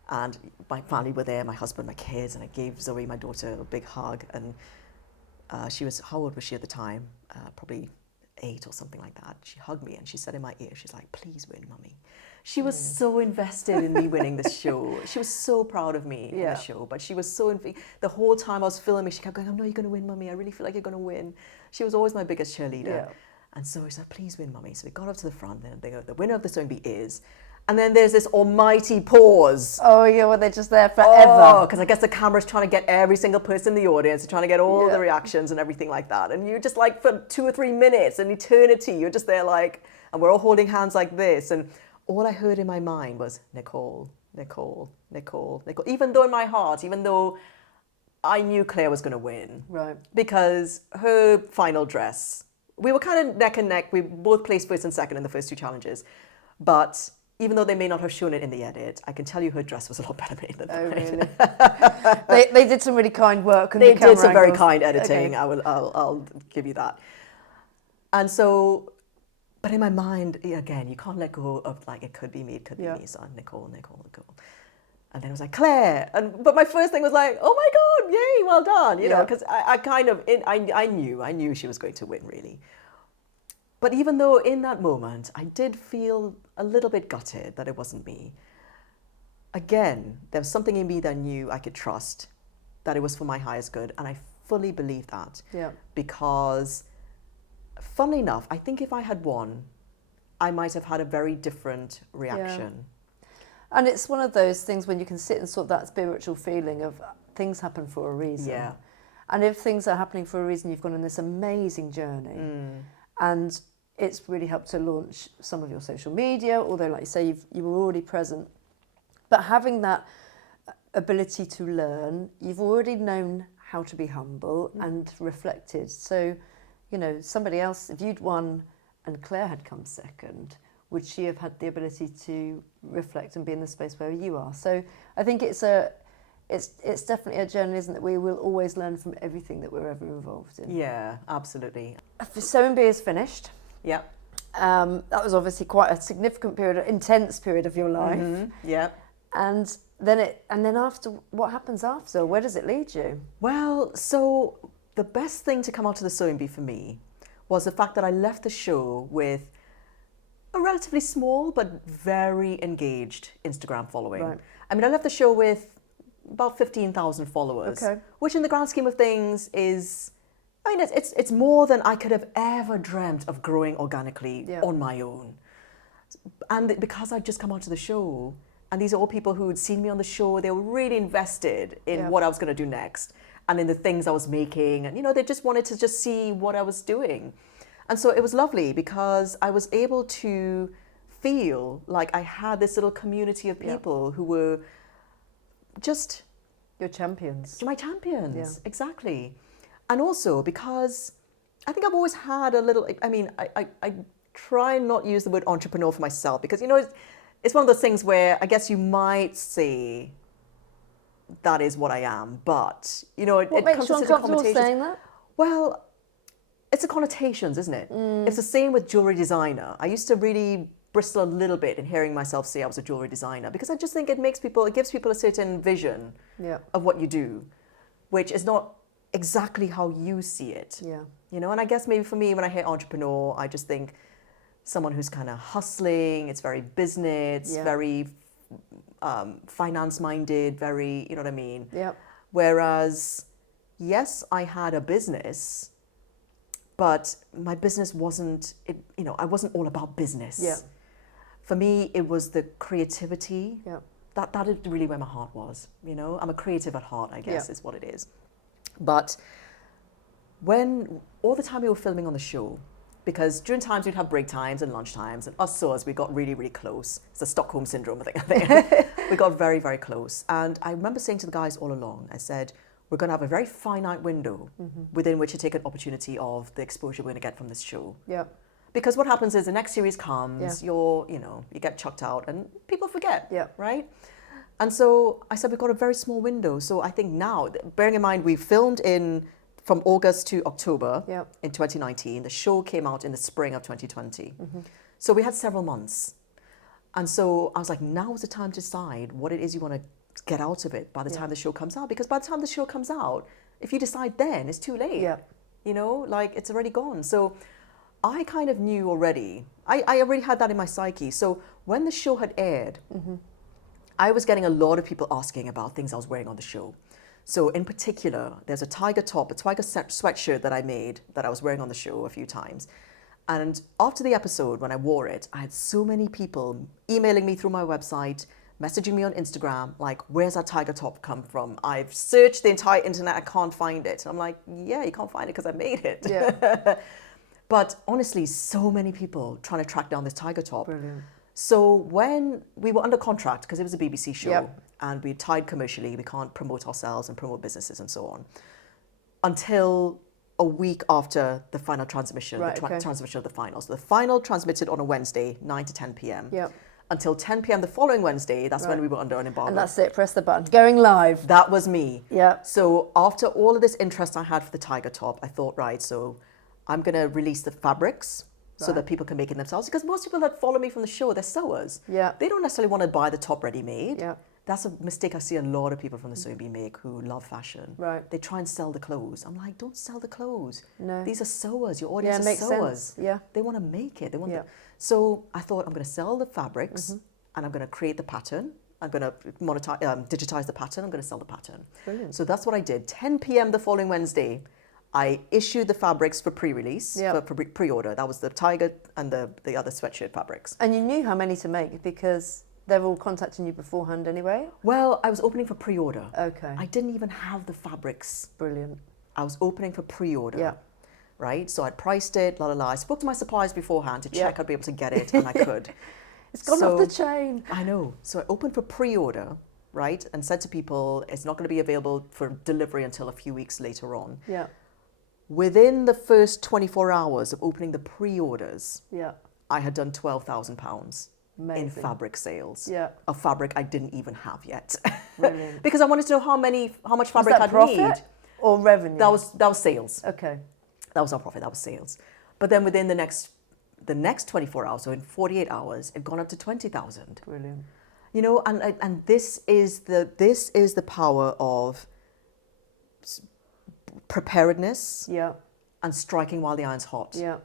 and my family were there, my husband, my kids, and I gave Zoe, my daughter, a big hug, and she was, how old was she at the time? Probably 8 or something like that. She hugged me and she said in my ear, she's like, please win, Mummy. She was so invested in me winning this show. She was so proud of me in the show, but she was so, the whole time I was filming, she kept going, I know you're going to win, Mummy. I really feel like you're going to win. She was always my biggest cheerleader. Yeah. And so she said, please win, Mummy. So we got up to the front and they go, the winner of the sewing bee is, and then there's this almighty pause. Oh, yeah, well, they're just there forever. Oh, because I guess the camera's trying to get every single person in the audience, trying to get all the reactions and everything like that. And you're just like, for 2 or 3 minutes, an eternity, you're just there like, and we're all holding hands like this. And all I heard in my mind was, Nicole, Nicole, Nicole, Nicole. Even though in my heart, even though I knew Claire was going to win. Right. Because her final dress, we were kind of neck and neck. We both placed first and second in the first 2 challenges. But even though they may not have shown it in the edit, I can tell you her dress was a lot better made than mine. Oh, really? they did some really kind work on They the camera did some very angles. kind editing. Okay. I'll give you that. And so, but in my mind, again, you can't let go of like, it could be me, it could be me. So Nicole, Nicole, Nicole. And then it was like, Claire. But my first thing was like, oh my God, yay, well done. You know, because I kind of, I knew she was going to win, really. But even though in that moment, I did feel a little bit gutted that it wasn't me. Again, there was something in me that knew I could trust, that it was for my highest good. And I fully believe that. Yeah. Because, funnily enough, I think if I had won, I might have had a very different reaction. Yeah. And it's one of those things when you can sit and sort of that spiritual feeling of things happen for a reason. Yeah. And if things are happening for a reason, you've gone on this amazing journey. And it's really helped to launch some of your social media, although, like you say, you were already present. But having that ability to learn, you've already known how to be humble and reflected. So, you know, somebody else, if you'd won and Claire had come second, would she have had the ability to reflect and be in the space where you are? So I think it's definitely a journey, isn't it? We will always learn from everything that we're ever involved in. Yeah, absolutely. Sewing bee is finished. Yeah. That was obviously quite a significant period, an intense period of your life. Yeah. And then after, what happens after? Where does it lead you? Well, so the best thing to come out of the sewing bee for me was the fact that I left the show with a relatively small but very engaged Instagram following. Right. I mean, I left the show with about 15,000 followers, which in the grand scheme of things is, I mean, it's more than I could have ever dreamt of growing organically on my own. And because I'd just come onto the show, And these are all people who had seen me on the show. They were really invested in Yeah. what I was going to do next and in the things I was making. And, you know, they just wanted to just see what I was doing. And so it was lovely because I was able to feel like I had this little community of people who were just Your champions. my champions. Yeah. Exactly. And also because I think I've always had a little, I mean, I try and not use the word entrepreneur for myself because, you know, it's one of those things where I guess you might say that is what I am, but, you know, What it makes comes you to uncomfortable connotations. saying that? Well, it's the connotations, isn't it? It's the same with jewelry designer. I used to really bristle a little bit in hearing myself say I was a jewelry designer because I just think it gives people a certain vision Yeah. of what you do, which is not exactly how you see it. Yeah. You know, and I guess maybe for me, when I hear entrepreneur, I just think someone who's kind of hustling, it's very business, very finance-minded, very, you know what I mean? Yeah. Whereas, yes, I had a business, but my business wasn't, you know, I wasn't all about business. Yeah. For me, it was the creativity. Yeah. That is really where my heart was, you know? I'm a creative at heart, I guess, Yeah. is what it is. But when all the time we were filming on the show, because during times we'd have break times and lunch times, and us sewers, we got really, really close. It's the Stockholm syndrome, I think. We got very, very close. And I remember saying to the guys all along, I said, we're going to have a very finite window within which to take an opportunity of the exposure we're going to get from this show. Yeah. Because what happens is the next series comes, Yeah. you get chucked out and people forget, Yeah. right? And so I said, we've got a very small window. So I think now, bearing in mind, we filmed from August to October Yeah. in 2019. The show came out in the spring of 2020. So we had several months. And so I was like, now is the time to decide what it is you want to get out of it by the time the show comes out. Because by the time the show comes out, if you decide then, it's too late. Yeah. You know, like it's already gone. So I kind of knew already. I already had that in my psyche. So when the show had aired, I was getting a lot of people asking about things I was wearing on the show. So in particular, there's a tiger top, a tiger sweatshirt that I made that I was wearing on the show a few times. And after the episode, when I wore it, I had so many people emailing me through my website, messaging me on Instagram, like, where's that tiger top come from? I've searched the entire internet, I can't find it. And I'm like, yeah, you can't find it because I made it. Yeah. But honestly, so many people trying to track down this tiger top. Brilliant. So when we were under contract, because it was a BBC show, Yep. and we tied commercially, we can't promote ourselves and promote businesses and so on, until a week after the final transmission, Right, the okay. transmission of the final. So the final transmitted on a Wednesday, 9 to 10 p.m. Yep. Until 10 p.m. the following Wednesday, that's when Right. we were under an embargo. And that's it. Press the button. Going live. That was me. Yeah. So after all of this interest I had for the tiger top, I thought, right, so I'm going to release the fabrics so Right. that people can make it themselves. Because most people that follow me from the show, they're sewers. Yeah. They don't necessarily want to buy the top ready-made. Yeah. That's a mistake I see a lot of people from the Sewing Bee make who love fashion. Right. They try and sell the clothes. I'm like, don't sell the clothes. No. These are sewers. Your Yeah, audience it is makes sewers. sense. Yeah. They want to make it. They want Yeah. So I thought I'm going to sell the fabrics Mm-hmm. and I'm going to create the pattern. I'm going to digitize the pattern. I'm going to sell the pattern. Brilliant. So that's what I did. 10 p.m. the following Wednesday, I issued the fabrics for pre-release, Yeah. for pre-order. That was the tiger and the other sweatshirt fabrics. And you knew how many to make because they're all contacting you beforehand anyway? Well, I was opening for pre-order. Okay. I didn't even have the fabrics. Brilliant. I was opening for pre-order. Yeah. Right? So I'd priced it, la la la. I spoke to my suppliers beforehand to Yeah. check I'd be able to get it, and I could. It's gone So- off the chain. I know. So I opened for pre-order, right? And said to people, it's not going to be available for delivery until a few weeks later on. Yeah. Within the first 24 hours of opening the pre-orders, Yeah. I had done £12,000 in Amazing. fabric sales. Yeah. A fabric I didn't even have yet. Brilliant. Because I wanted to know how much Was fabric that I'd profit need. or revenue? That was sales. Okay. That was not profit, that was sales. But then within the next 24 hours, so in 48 hours, it gone up to 20,000. Brilliant. You know, and this is the power of preparedness Yeah. and striking while the iron's hot. Yeah.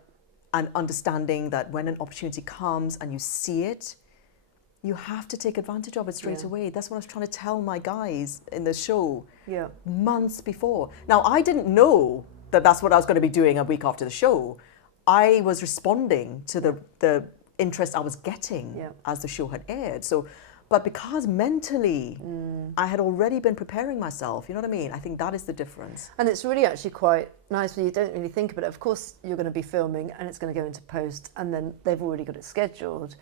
And understanding that when an opportunity comes and you see it, you have to take advantage of it straight Yeah. away. That's what I was trying to tell my guys in the show Yeah. months before. Now, I didn't know that that's what I was going to be doing a week after the show. I was responding to the interest I was getting Yeah. as the show had aired. So But because mentally I had already been preparing myself, you know what I mean? I think that is the difference. And it's really actually quite nice when you don't really think about it. Of course, you're going to be filming and it's going to go into post and then they've already got it scheduled.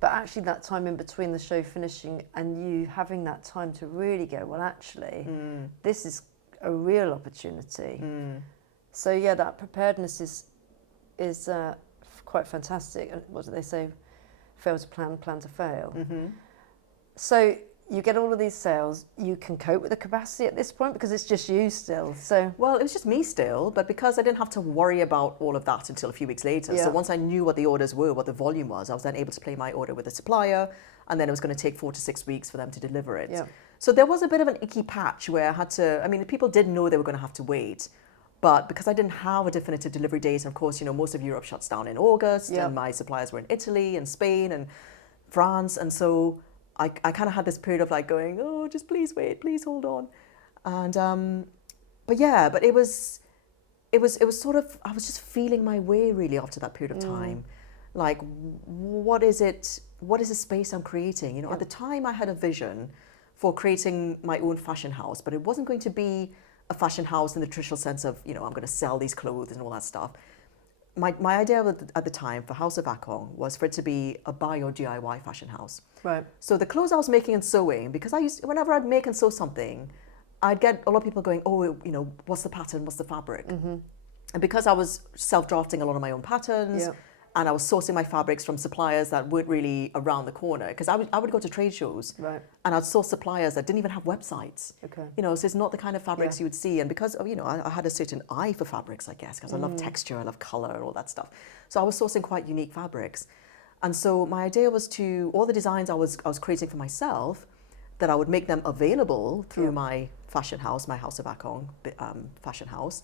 But actually that time in between the show finishing and you having that time to really go, well, actually, this is a real opportunity. So yeah, that preparedness is quite fantastic. And what do they say? Fail to plan, plan to fail. So you get all of these sales, you can cope with the capacity at this point because it's just you still. So well, it was just me still, but because I didn't have to worry about all of that until a few weeks later. So once I knew what the orders were, what the volume was, I was then able to play my order with the supplier, and then it was going to take 4 to 6 weeks for them to deliver it. So there was a bit of an icky patch where I had to, I mean, people did know they were going to have to wait, but because I didn't have a definitive delivery date, and of course, you know, most of Europe shuts down in August, and my suppliers were in Italy and Spain and France, and so I kind of had this period of like going, oh, just please wait, please hold on. And, but it was sort of, I was just feeling my way really after that period of time. Like, what is the space I'm creating? You know, at the time I had a vision for creating my own fashion house, but it wasn't going to be a fashion house in the traditional sense of, you know, I'm going to sell these clothes and all that stuff. My idea at the time for House of Akong was for it to be a buy or DIY fashion house. right. So the clothes I was making and sewing, because whenever I'd make and sew something, I'd get a lot of people going, oh, you know, what's the pattern, what's the fabric? And because I was self-drafting a lot of my own patterns, and I was sourcing my fabrics from suppliers that weren't really around the corner, because I would go to trade shows, and I'd source suppliers that didn't even have websites. You know, so it's not the kind of fabrics you would see. And because of, you know, I had a certain eye for fabrics, I guess, because I love texture, I love color, all that stuff. So I was sourcing quite unique fabrics. And so my idea was to, all the designs I was creating for myself, that I would make them available through my fashion house, my House of Akong fashion house,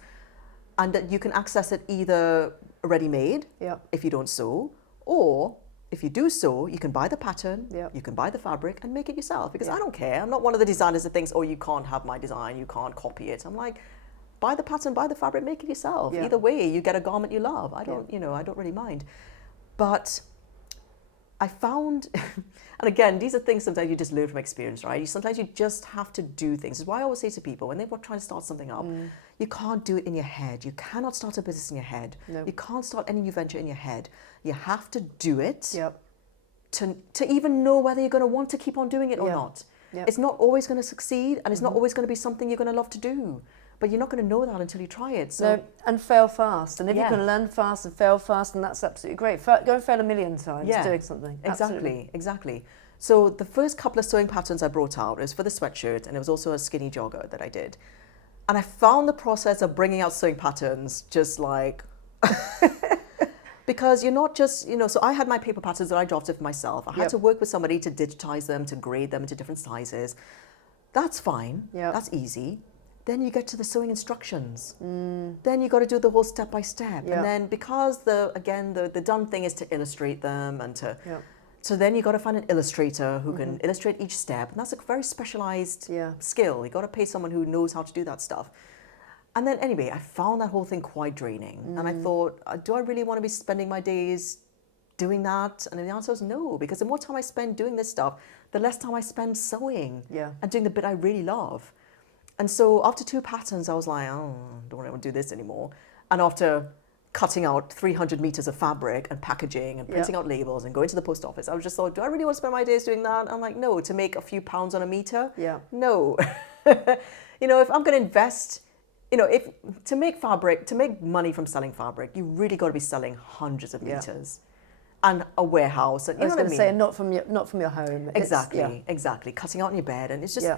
and that you can access it either ready-made, if you don't sew, or if you do sew, you can buy the pattern, you can buy the fabric and make it yourself, because I don't care. I'm not one of the designers that thinks, oh, you can't have my design, you can't copy it. I'm like, buy the pattern, buy the fabric, make it yourself. Either way, you get a garment you love. I don't, you know, I don't really mind. But I found, and again, these are things sometimes you just learn from experience, right? Sometimes you just have to do things. It's why I always say to people, when they're trying to start something up, you can't do it in your head. You cannot start a business in your head. You can't start any new venture in your head. You have to do it to even know whether you're going to want to keep on doing it or not. It's not always going to succeed, and it's not always going to be something you're going to love to do. But you're not going to know that until you try it. So. No, and fail fast. And if you can learn fast and fail fast, then that's absolutely great. Go and fail a million times doing something. Exactly. So the first couple of sewing patterns I brought out was for the sweatshirt, and it was also a skinny jogger that I did. And I found the process of bringing out sewing patterns just like... Because you're not just, you know, so I had my paper patterns that I drafted for myself. I had to work with somebody to digitize them, to grade them into different sizes. That's fine. That's easy. Then you get to the sewing instructions. Then you got to do the whole step by step. And then because the done thing is to illustrate them and to, so then you got to find an illustrator who can illustrate each step. And that's a very specialized skill. You got to pay someone who knows how to do that stuff. And then anyway, I found that whole thing quite draining. And I thought, do I really want to be spending my days doing that? And the answer was no, because the more time I spend doing this stuff, the less time I spend sewing and doing the bit I really love. And so after 2 patterns, I was like, oh, I don't want to do this anymore. And after cutting out 300 meters of fabric and packaging and printing out labels and going to the post office, I was just thought, do I really want to spend my days doing that? I'm like, no, to make a few pounds on a meter? No. You know, if I'm going to invest, you know, to make money from selling fabric, you really got to be selling hundreds of meters. And a warehouse. And, I was going to say, not from your home. Exactly. Cutting out in your bed. And it's just...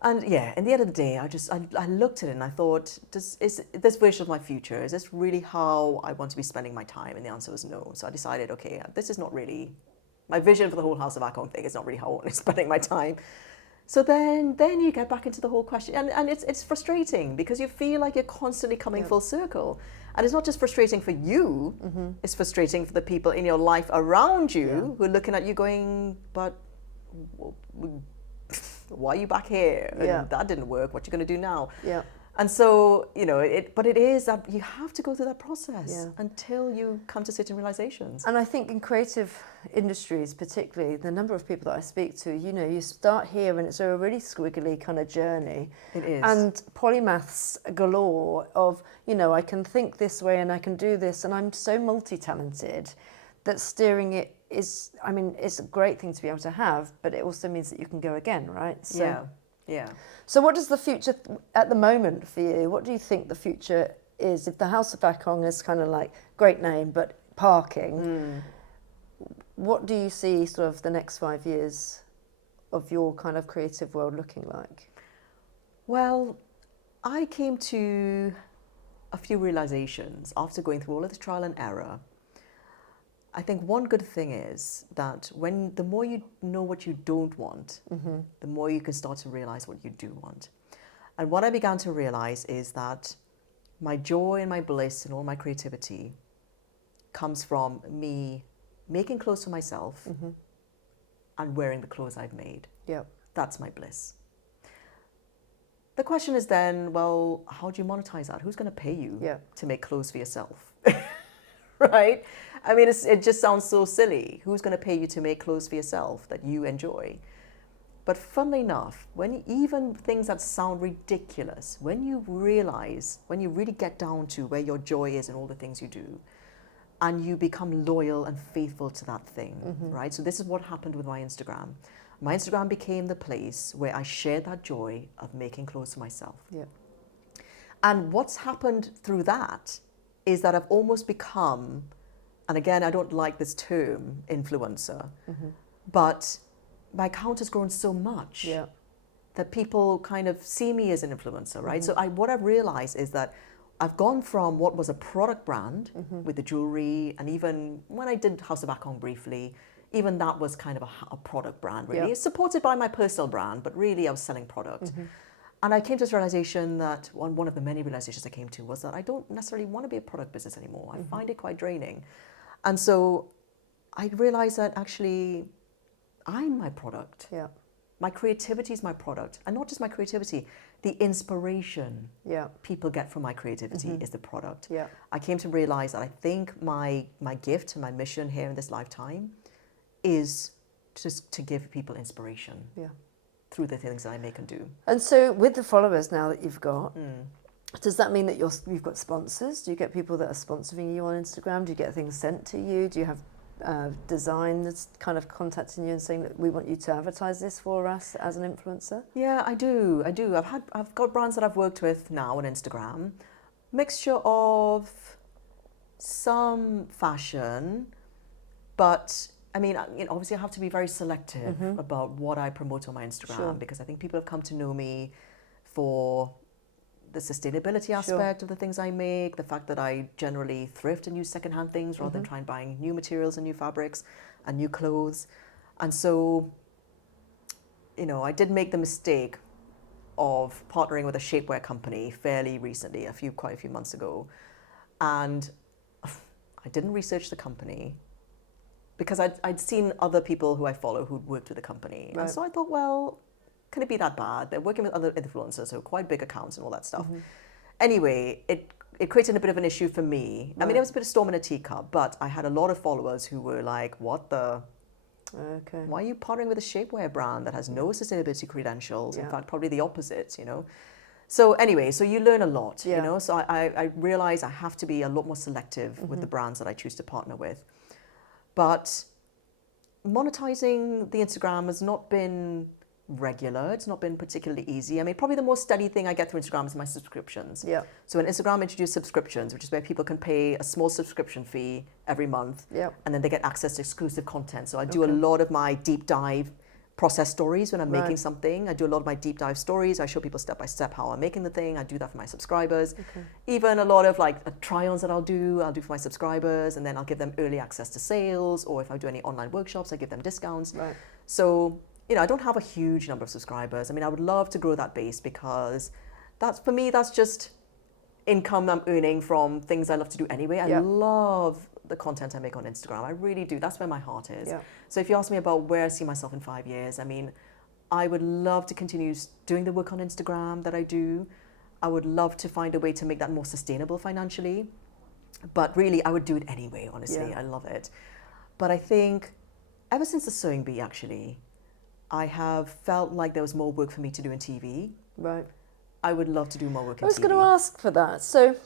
And in the end of the day, I looked at it and I thought, is this version of my future, is this really how I want to be spending my time? And the answer was no. So I decided, okay, this is not really, my vision for the whole House of Akong thing is not really how I want to be spending my time. So then you get back into the whole question. And it's frustrating because you feel like you're constantly coming full circle. And it's not just frustrating for you, it's frustrating for the people in your life around you who are looking at you going, but... why are you back here? And that didn't work. What are you going to do now? And so, you know, but it is that you have to go through that process Yeah. until you come to certain realizations. And I think in creative industries, particularly, the number of people that I speak to, you know, you start here and it's a really squiggly kind of journey. It is. And polymaths galore of, you know, I can think this way and I can do this, and I'm so multi-talented that steering it is, I mean, it's a great thing to be able to have, but it also means that you can go again, right? So, Yeah, yeah. So what does the future at the moment for you? What do you think the future is? If the House of Akong is kind of like, great name, but parking, what do you see sort of the next 5 years of your kind of creative world looking like? Well, I came to a few realizations after going through all of the trial and error. I think one good thing is that the more you know what you don't want, the more you can start to realize what you do want. And what I began to realize is that my joy and my bliss and all my creativity comes from me making clothes for myself and wearing the clothes I've made. Yeah. That's my bliss. The question is then, well, how do you monetize that? Who's going to pay you to make clothes for yourself? Right? I mean, it just sounds so silly. Who's going to pay you to make clothes for yourself that you enjoy? But funnily enough, when even things that sound ridiculous, when you realize, when you really get down to where your joy is in all the things you do, and you become loyal and faithful to that thing, right? So this is what happened with my Instagram. My Instagram became the place where I shared that joy of making clothes for myself. Yeah. And what's happened through that is that I've almost become, and again, I don't like this term, influencer, but my account has grown so much that people kind of see me as an influencer, right? So what I've realized is that I've gone from what was a product brand with the jewellery, and even when I did House of Akong briefly, even that was kind of a product brand, really. It's supported by my personal brand, but really I was selling product. And I came to this realization that one of the many realizations I came to was that I don't necessarily want to be a product business anymore. I find it quite draining. And so I realized that actually I'm my product. Yeah. My creativity is my product. And not just my creativity, the inspiration people get from my creativity is the product. Yeah. I came to realize that I think my gift and my mission here in this lifetime is just to give people inspiration. Yeah. Through the things that I make and do. And so with the followers now that you've got, does that mean that you've got sponsors? Do you get people that are sponsoring you on Instagram? Do you get things sent to you? Do you have designers kind of contacting you and saying that we want you to advertise this for us as an influencer? Yeah, I do. I've got brands that I've worked with now on Instagram. Mixture of some fashion, but I mean, obviously I have to be very selective about what I promote on my Instagram because I think people have come to know me for the sustainability aspect of the things I make, the fact that I generally thrift and use secondhand things rather than try and buying new materials and new fabrics and new clothes. And so, I did make the mistake of partnering with a shapewear company fairly recently, quite a few months ago. And I didn't research the company because I'd seen other people who I follow who'd worked with the company. Right. And so I thought, well, can it be that bad? They're working with other influencers, so quite big accounts and all that stuff. Anyway, it created a bit of an issue for me. Right. I mean, it was a bit of storm in a teacup, but I had a lot of followers who were like, what the? Okay. Why are you partnering with a shapewear brand that has no sustainability credentials? In fact, probably the opposite, So anyway, so you learn a lot, So I realized I have to be a lot more selective with the brands that I choose to partner with. But monetizing the Instagram has not been regular. It's not been particularly easy. I mean, probably the most steady thing I get through Instagram is my subscriptions. Yeah. So when Instagram introduced subscriptions, which is where people can pay a small subscription fee every month, and then they get access to exclusive content. So I do a lot of my deep dive process stories when I'm making something. I do a lot of my deep dive stories. I show people step by step how I'm making the thing. I do that for my subscribers. Even a lot of try-ons that I'll do for my subscribers, and then I'll give them early access to sales, or if I do any online workshops, I give them discounts. Right. So, I don't have a huge number of subscribers. I mean, I would love to grow that base because for me, that's just income I'm earning from things I love to do anyway. I love the content I make on Instagram. I really do. That's where my heart is. Yeah. So if you ask me about where I see myself in 5 years, I mean, I would love to continue doing the work on Instagram that I do. I would love to find a way to make that more sustainable financially. But really, I would do it anyway, honestly. Yeah. I love it. But I think ever since the sewing bee, actually, I have felt like there was more work for me to do in TV. Right. I would love to do more work in I was TV. going to ask for that. So,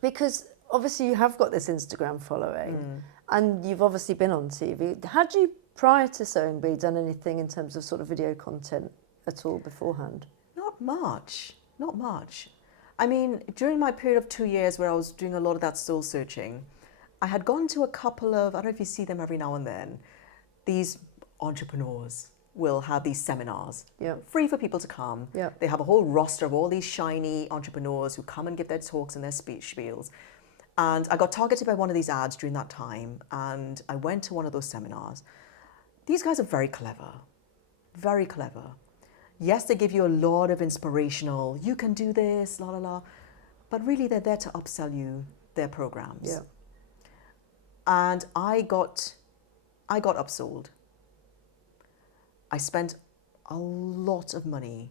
because obviously you have got this Instagram following and you've obviously been on TV. Had you, prior to Sewing Bee, done anything in terms of sort of video content at all beforehand? Not much. Not much. I mean, during my period of 2 years where I was doing a lot of that soul searching, I had gone to a couple of, I don't know if you see them every now and then, these entrepreneurs will have these seminars, free for people to come. Yeah. They have a whole roster of all these shiny entrepreneurs who come and give their talks and their speech spiels. And I got targeted by one of these ads during that time, and I went to one of those seminars. These guys are very clever, very clever. Yes, they give you a lot of inspirational, you can do this, la la la, but really they're there to upsell you their programs. Yeah. And I got upsold. I spent a lot of money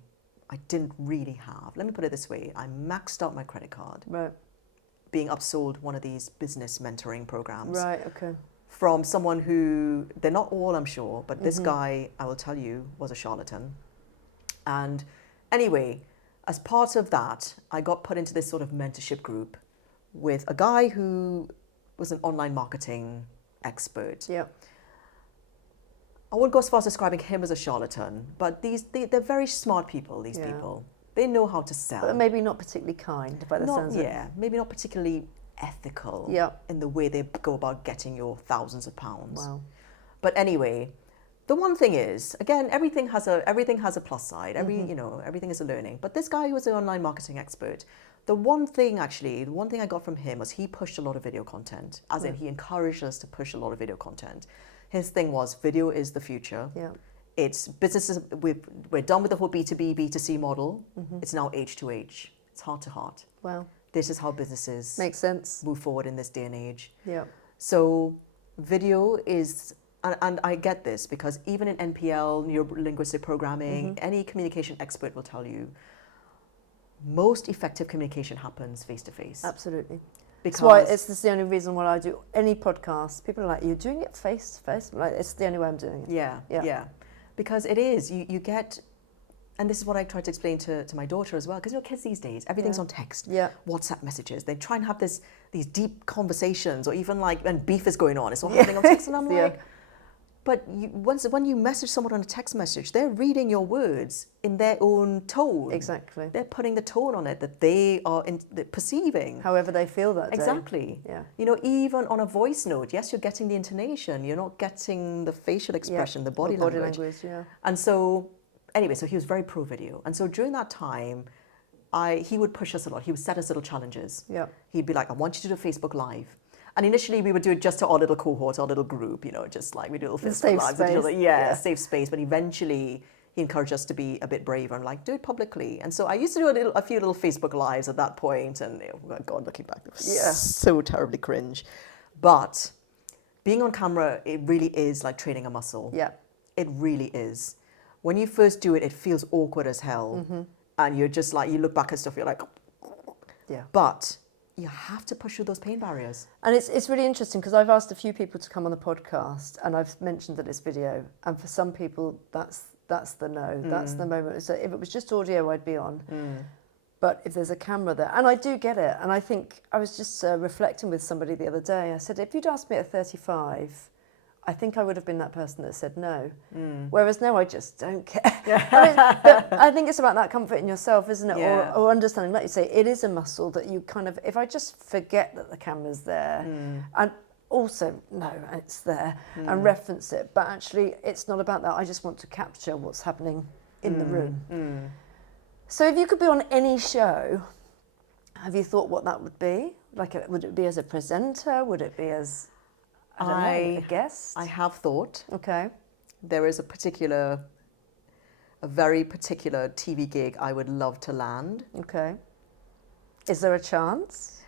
I didn't really have. Let me put it this way. I maxed out my credit card. Right. Being upsold one of these business mentoring programs. Right, okay. From someone who, they're not all, I'm sure, but this guy, I will tell you, was a charlatan. And anyway, as part of that, I got put into this sort of mentorship group with a guy who was an online marketing expert. Yeah. I wouldn't go as far as describing him as a charlatan, but they're very smart people, these people. They know how to sell. But maybe not particularly kind by the sounds of it. Yeah, maybe not particularly ethical in the way they go about getting your thousands of pounds. Wow. But anyway, the one thing is, again, everything has a plus side. Everything is a learning. But this guy who was an online marketing expert, the one thing I got from him was he pushed a lot of video content, as in he encouraged us to push a lot of video content. His thing was video is the future. Yeah. It's businesses, we're done with the whole B2B, B2C model. It's now H to H. It's heart to heart. Wow. This is how businesses Makes sense. move forward in this day and age. Yeah. So video is, and I get this because even in NPL, neuro-linguistic programming, any communication expert will tell you, most effective communication happens face to face. Absolutely. Because That's why it's the only reason why I do any podcast. People are like, "You're doing it face to face." Like, it's the only way I'm doing it. Yeah. Because it is, you get, and this is what I try to explain to my daughter as well, because kids these days, everything's on text, WhatsApp messages. They try and have these deep conversations, or even like when beef is going on, it's all happening on text, and I'm like, but when you message someone on a text message, they're reading your words in their own tone. Exactly. They're putting the tone on it that they are perceiving. However they feel that day. Exactly. Yeah. Even on a voice note, yes, you're getting the intonation, you're not getting the facial expression, the body language. And so, anyway, so he was very pro video. And so during that time, he would push us a lot. He would set us little challenges. Yeah. He'd be like, I want you to do Facebook Live. And initially we would do it just to our little cohort, our little group, just like we do little Facebook Lives with each other. Yeah, safe space. But eventually he encouraged us to be a bit braver and like, do it publicly. And so I used to do a few little Facebook Lives at that point, and oh God, looking back, it was so terribly cringe. But being on camera, it really is like training a muscle. Yeah. It really is. When you first do it, it feels awkward as hell. And you're just like, you look back at stuff, you're like, but you have to push through those pain barriers. And it's really interesting because I've asked a few people to come on the podcast, and I've mentioned that it's video, and for some people that's the no, that's the moment. So if it was just audio, I'd be on. But if there's a camera there, and I do get it, and I think I was just reflecting with somebody the other day. I said, if you'd asked me at 35, I think I would have been that person that said no. Whereas now I just don't care. But I think it's about that comfort in yourself, isn't it? Yeah. Or understanding, like you say, it is a muscle that you kind of, if I just forget that the camera's there, and also know it's there, and reference it, but actually it's not about that. I just want to capture what's happening in the room. So if you could be on any show, have you thought what that would be? Like, would it be as a presenter? Would it be as... I don't know, a guest? I have thought. Okay. There is a very particular TV gig I would love to land. Okay. Is there a chance?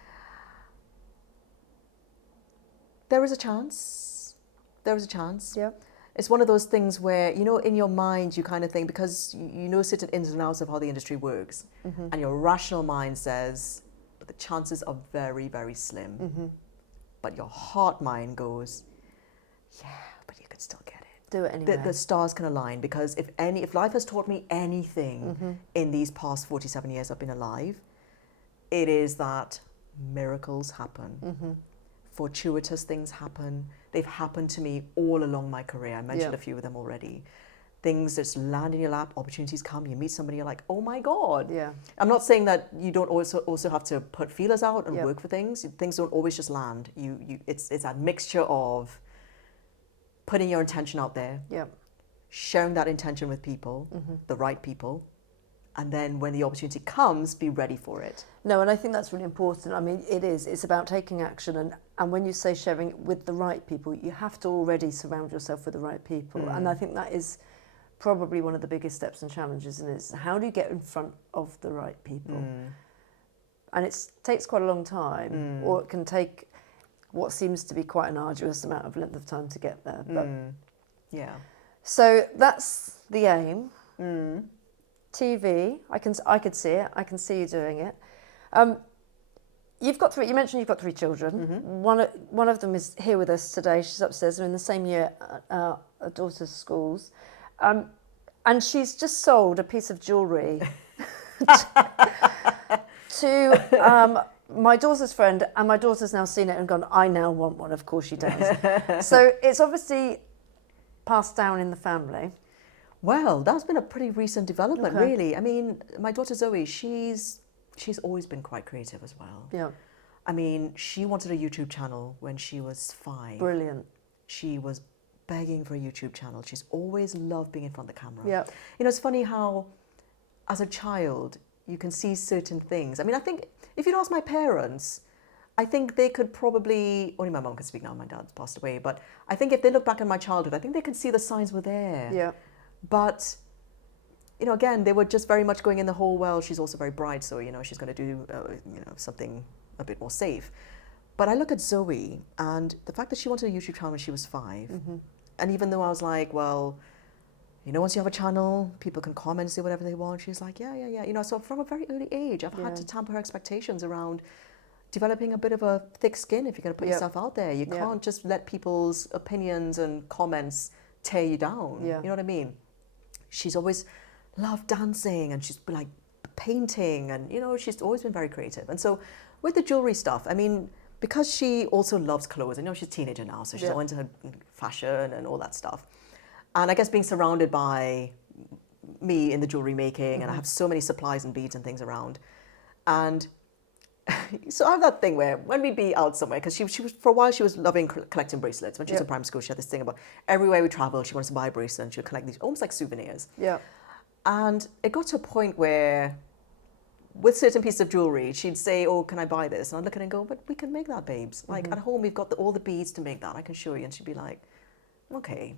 There is a chance. There is a chance. Yeah. it's one of those things where, you know, in your mind, you kind of think, because you know certain ins and outs of how the industry works, and your rational mind says, but the chances are very, very slim. But your heart mind goes, yeah, but you could still get it. Do it anyway. The stars can align, because if life has taught me anything in these past 47 years I've been alive, it is that miracles happen. Fortuitous things happen. They've happened to me all along my career. I mentioned a few of them already. Things just land in your lap, opportunities come, you meet somebody, you're like, oh my God. Yeah. I'm not saying that you don't also have to put feelers out and work for things. Things don't always just land. It's that mixture of putting your intention out there, sharing that intention with people, the right people, and then when the opportunity comes, be ready for it. No, and I think that's really important. I mean, it's about taking action, and when you say sharing it with the right people, you have to already surround yourself with the right people. And I think that is probably one of the biggest steps and challenges, and it's how do you get in front of the right people? And it takes quite a long time, or it can take what seems to be quite an arduous amount of length of time to get there. But so that's the aim. TV, I could see it. I can see you doing it. You've got three. You mentioned you've got three children. One of them is here with us today. She's upstairs. They're in the same year at our daughter's schools, and she's just sold a piece of jewellery to my daughter's friend, and my daughter's now seen it and gone, I now want one. Of course she does. So it's obviously passed down in the family. Well, that's been a pretty recent development, really. I mean, my daughter Zoe, she's always been quite creative as well. Yeah. I mean, she wanted a YouTube channel when she was 5. Brilliant. She was begging for a YouTube channel. She's always loved being in front of the camera. Yeah. You know, it's funny how, as a child, you can see certain things. I mean, I think if you'd ask my parents, I think they could probably, only my mom can speak now, my dad's passed away, but I think if they look back at my childhood, I think they can see the signs were there. Yeah. But, you know, again, they were just very much going in the whole, well, she's also very bright, so, you know, she's going to do, you know, something a bit more safe. But I look at Zoe, and the fact that she wanted a YouTube channel when she was 5, and even though I was like, well, you know, once you have a channel, people can comment and say whatever they want, she's like, yeah. You know, so from a very early age, I've had to tamper her expectations around developing a bit of a thick skin if you're going to put yourself out there. You can't just let people's opinions and comments tear you down. You know what I mean? She's always loved dancing, and she's like painting, and, you know, she's always been very creative. And so with the jewelry stuff, I mean, because she also loves clothes, I know she's a teenager now, so she's all into her fashion and all that stuff. And I guess being surrounded by me in the jewelry making, and I have so many supplies and beads and things around. And so I have that thing where when we'd be out somewhere, because she was, for a while, she was loving collecting bracelets. When she was in primary school, she had this thing about everywhere we traveled, she wanted to buy a bracelet, and she would collect these almost like souvenirs. Yeah. And it got to a point where with certain pieces of jewelry, she'd say, oh, can I buy this? And I'd look at it and go, but we can make that, babes. Like at home, we've got all the beads to make that. I can show you. And she'd be like, okay.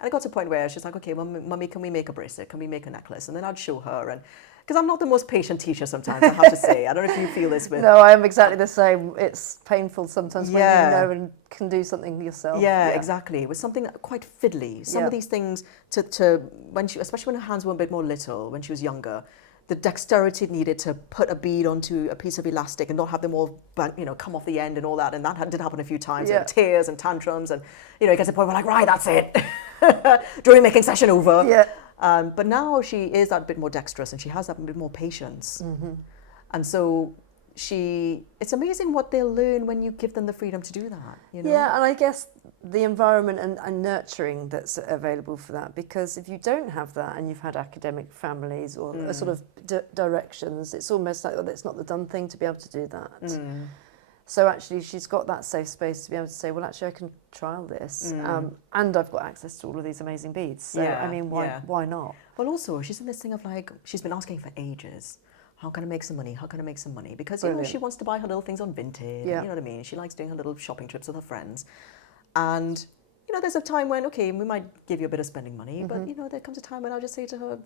And it got to a point where she's like, okay, well, mummy, can we make a bracelet? Can we make a necklace? And then I'd show her. And because I'm not the most patient teacher sometimes, I have to say. I don't know if you feel this with... No, I am exactly the same. It's painful sometimes when you know and can do something yourself. Yeah, exactly. It was something quite fiddly. Some of these things, to when she, especially when her hands were a bit more little, when she was younger, the dexterity needed to put a bead onto a piece of elastic and not have them all, you know, come off the end and all that. And that did happen a few times. And tears and tantrums. And, you know, it gets to the point where like, right, that's it. Jewelry making session over. Yeah. But now she is that bit more dexterous, and she has that bit more patience. And so it's amazing what they'll learn when you give them the freedom to do that. You know? Yeah, and I guess the environment and nurturing that's available for that, because if you don't have that and you've had academic families or a sort of directions, it's almost like it's not the done thing to be able to do that. So actually she's got that safe space to be able to say, well, actually I can trial this, and I've got access to all of these amazing beads. So I mean, why not? Well, also she's in this thing of like, she's been asking for ages, how can I make some money? How can I make some money? Because, you know, she wants to buy her little things on Vinted. You know what I mean? She likes doing her little shopping trips with her friends. And, you know, there's a time when, okay, we might give you a bit of spending money, but, you know, there comes a time when I'll just say to her,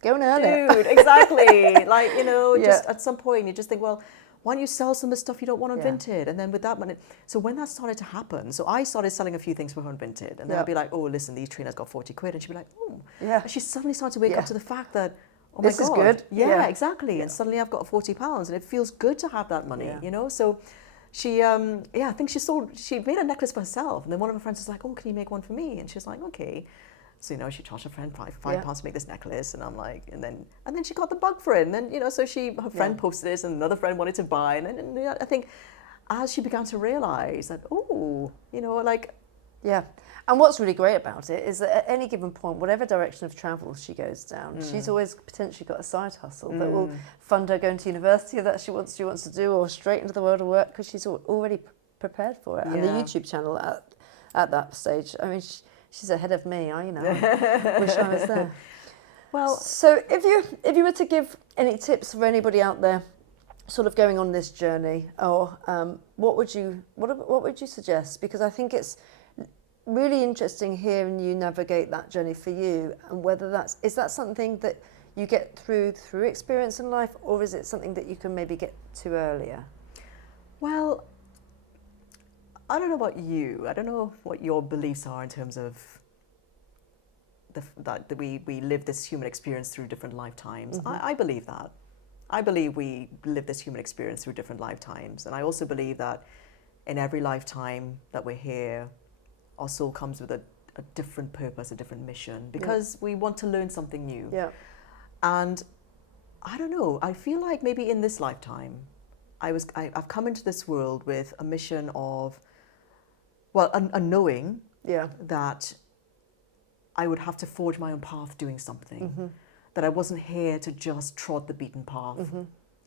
go and earn it. Dude, exactly. Like, you know, just at some point you just think, well, why don't you sell some of the stuff you don't want on Yeah. Vinted? And then with that money, so when that started to happen, so I started selling a few things for her on Vinted, and then Yeah. I'd be like, oh, listen, these trainers got 40 quid, and she'd be like, oh. Yeah. And she suddenly started to wake Yeah. up to the fact that, oh This my is God. good. Yeah, Yeah. exactly. Yeah. And suddenly I've got £40, and it feels good to have that money, Yeah. you know? So she, I think she made a necklace for herself, and then one of her friends was like, oh, can you make one for me? And she's like, okay. So, she charged her friend five Yeah. pounds to make this necklace, and I'm like, and then she got the bug for it, and then, so her friend posted this, and another friend wanted to buy, and then I think as she began to realize that, Yeah. And what's really great about it is that at any given point, whatever direction of travel she goes down, she's always potentially got a side hustle that will fund her going to university that she wants to do, or straight into the world of work because she's already prepared for it. And the Yeah. YouTube channel at that stage, I mean, she's ahead of me. I wish I was there. well, So if you were to give any tips for anybody out there sort of going on this journey, or what would you suggest? Because I think it's really interesting hearing you navigate that journey for you, and whether is that something that you get through experience in life, or is it something that you can maybe get to earlier? well, I don't know about you. I don't know what your beliefs are in terms of that we live this human experience through different lifetimes. I believe that. I believe we live this human experience through different lifetimes. And I also believe that in every lifetime that we're here, our soul comes with a different purpose, a different mission, because we want to learn something new. Yeah. And I don't know, I feel like maybe in this lifetime, I've come into this world with a mission of, a knowing Yeah. that I would have to forge my own path doing something, that I wasn't here to just trod the beaten path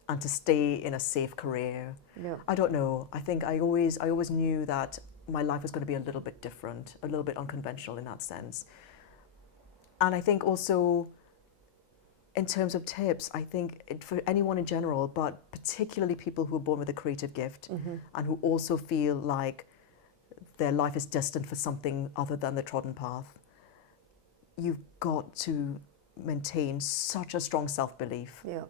and to stay in a safe career. Yeah. I don't know. I think I always knew that my life was going to be a little bit different, a little bit unconventional in that sense. And I think also, in terms of tips, I think for anyone in general, but particularly people who are born with a creative gift and who also feel like their life is destined for something other than the trodden path, you've got to maintain such a strong self-belief. Yeah.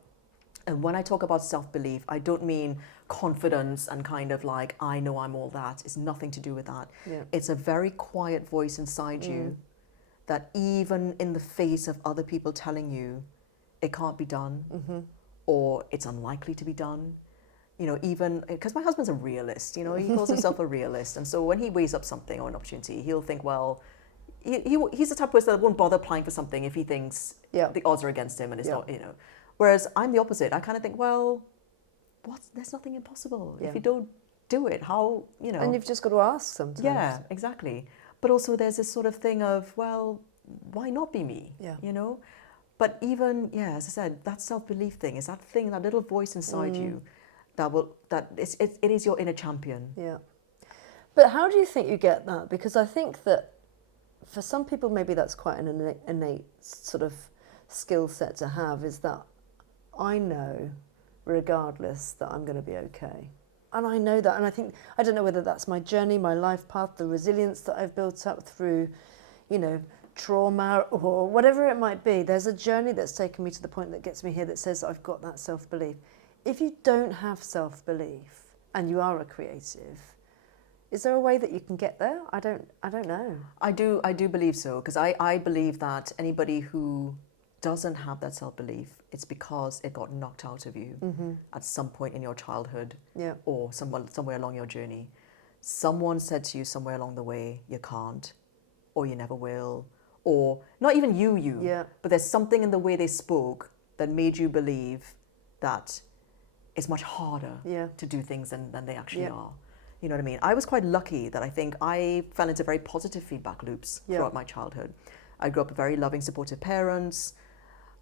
And when I talk about self-belief, I don't mean confidence and kind of like, I know I'm all that. It's nothing to do with that. Yeah. It's a very quiet voice inside you that even in the face of other people telling you it can't be done or it's unlikely to be done, even, because my husband's a realist, he calls himself a realist. And so when he weighs up something or an opportunity, he'll think, well, he's the type of person that won't bother applying for something if he thinks the odds are against him and it's not, Whereas I'm the opposite. I kind of think, well, there's nothing impossible. Yeah. If you don't do it, how, And you've just got to ask sometimes. Yeah, exactly. But also there's this sort of thing of, well, why not be me? Yeah. But even, as I said, that self-belief thing is that thing, that little voice inside you it is your inner champion. Yeah. But how do you think you get that? Because I think that for some people, maybe that's quite an innate sort of skill set to have, is that I know, regardless, that I'm going to be okay. And I know that. And I think, I don't know whether that's my journey, my life path, the resilience that I've built up through, trauma or whatever it might be. There's a journey that's taken me to the point that gets me here that says I've got that self-belief. If you don't have self-belief and you are a creative, is there a way that you can get there? I don't know. I do believe so, because I believe that anybody who doesn't have that self-belief, it's because it got knocked out of you at some point in your childhood or somewhere along your journey. Someone said to you somewhere along the way, you can't, or you never will, or not even you, but there's something in the way they spoke that made you believe that it's much harder to do things than they actually are. You know what I mean? I was quite lucky that I think I fell into very positive feedback loops throughout my childhood. I grew up with very loving, supportive parents.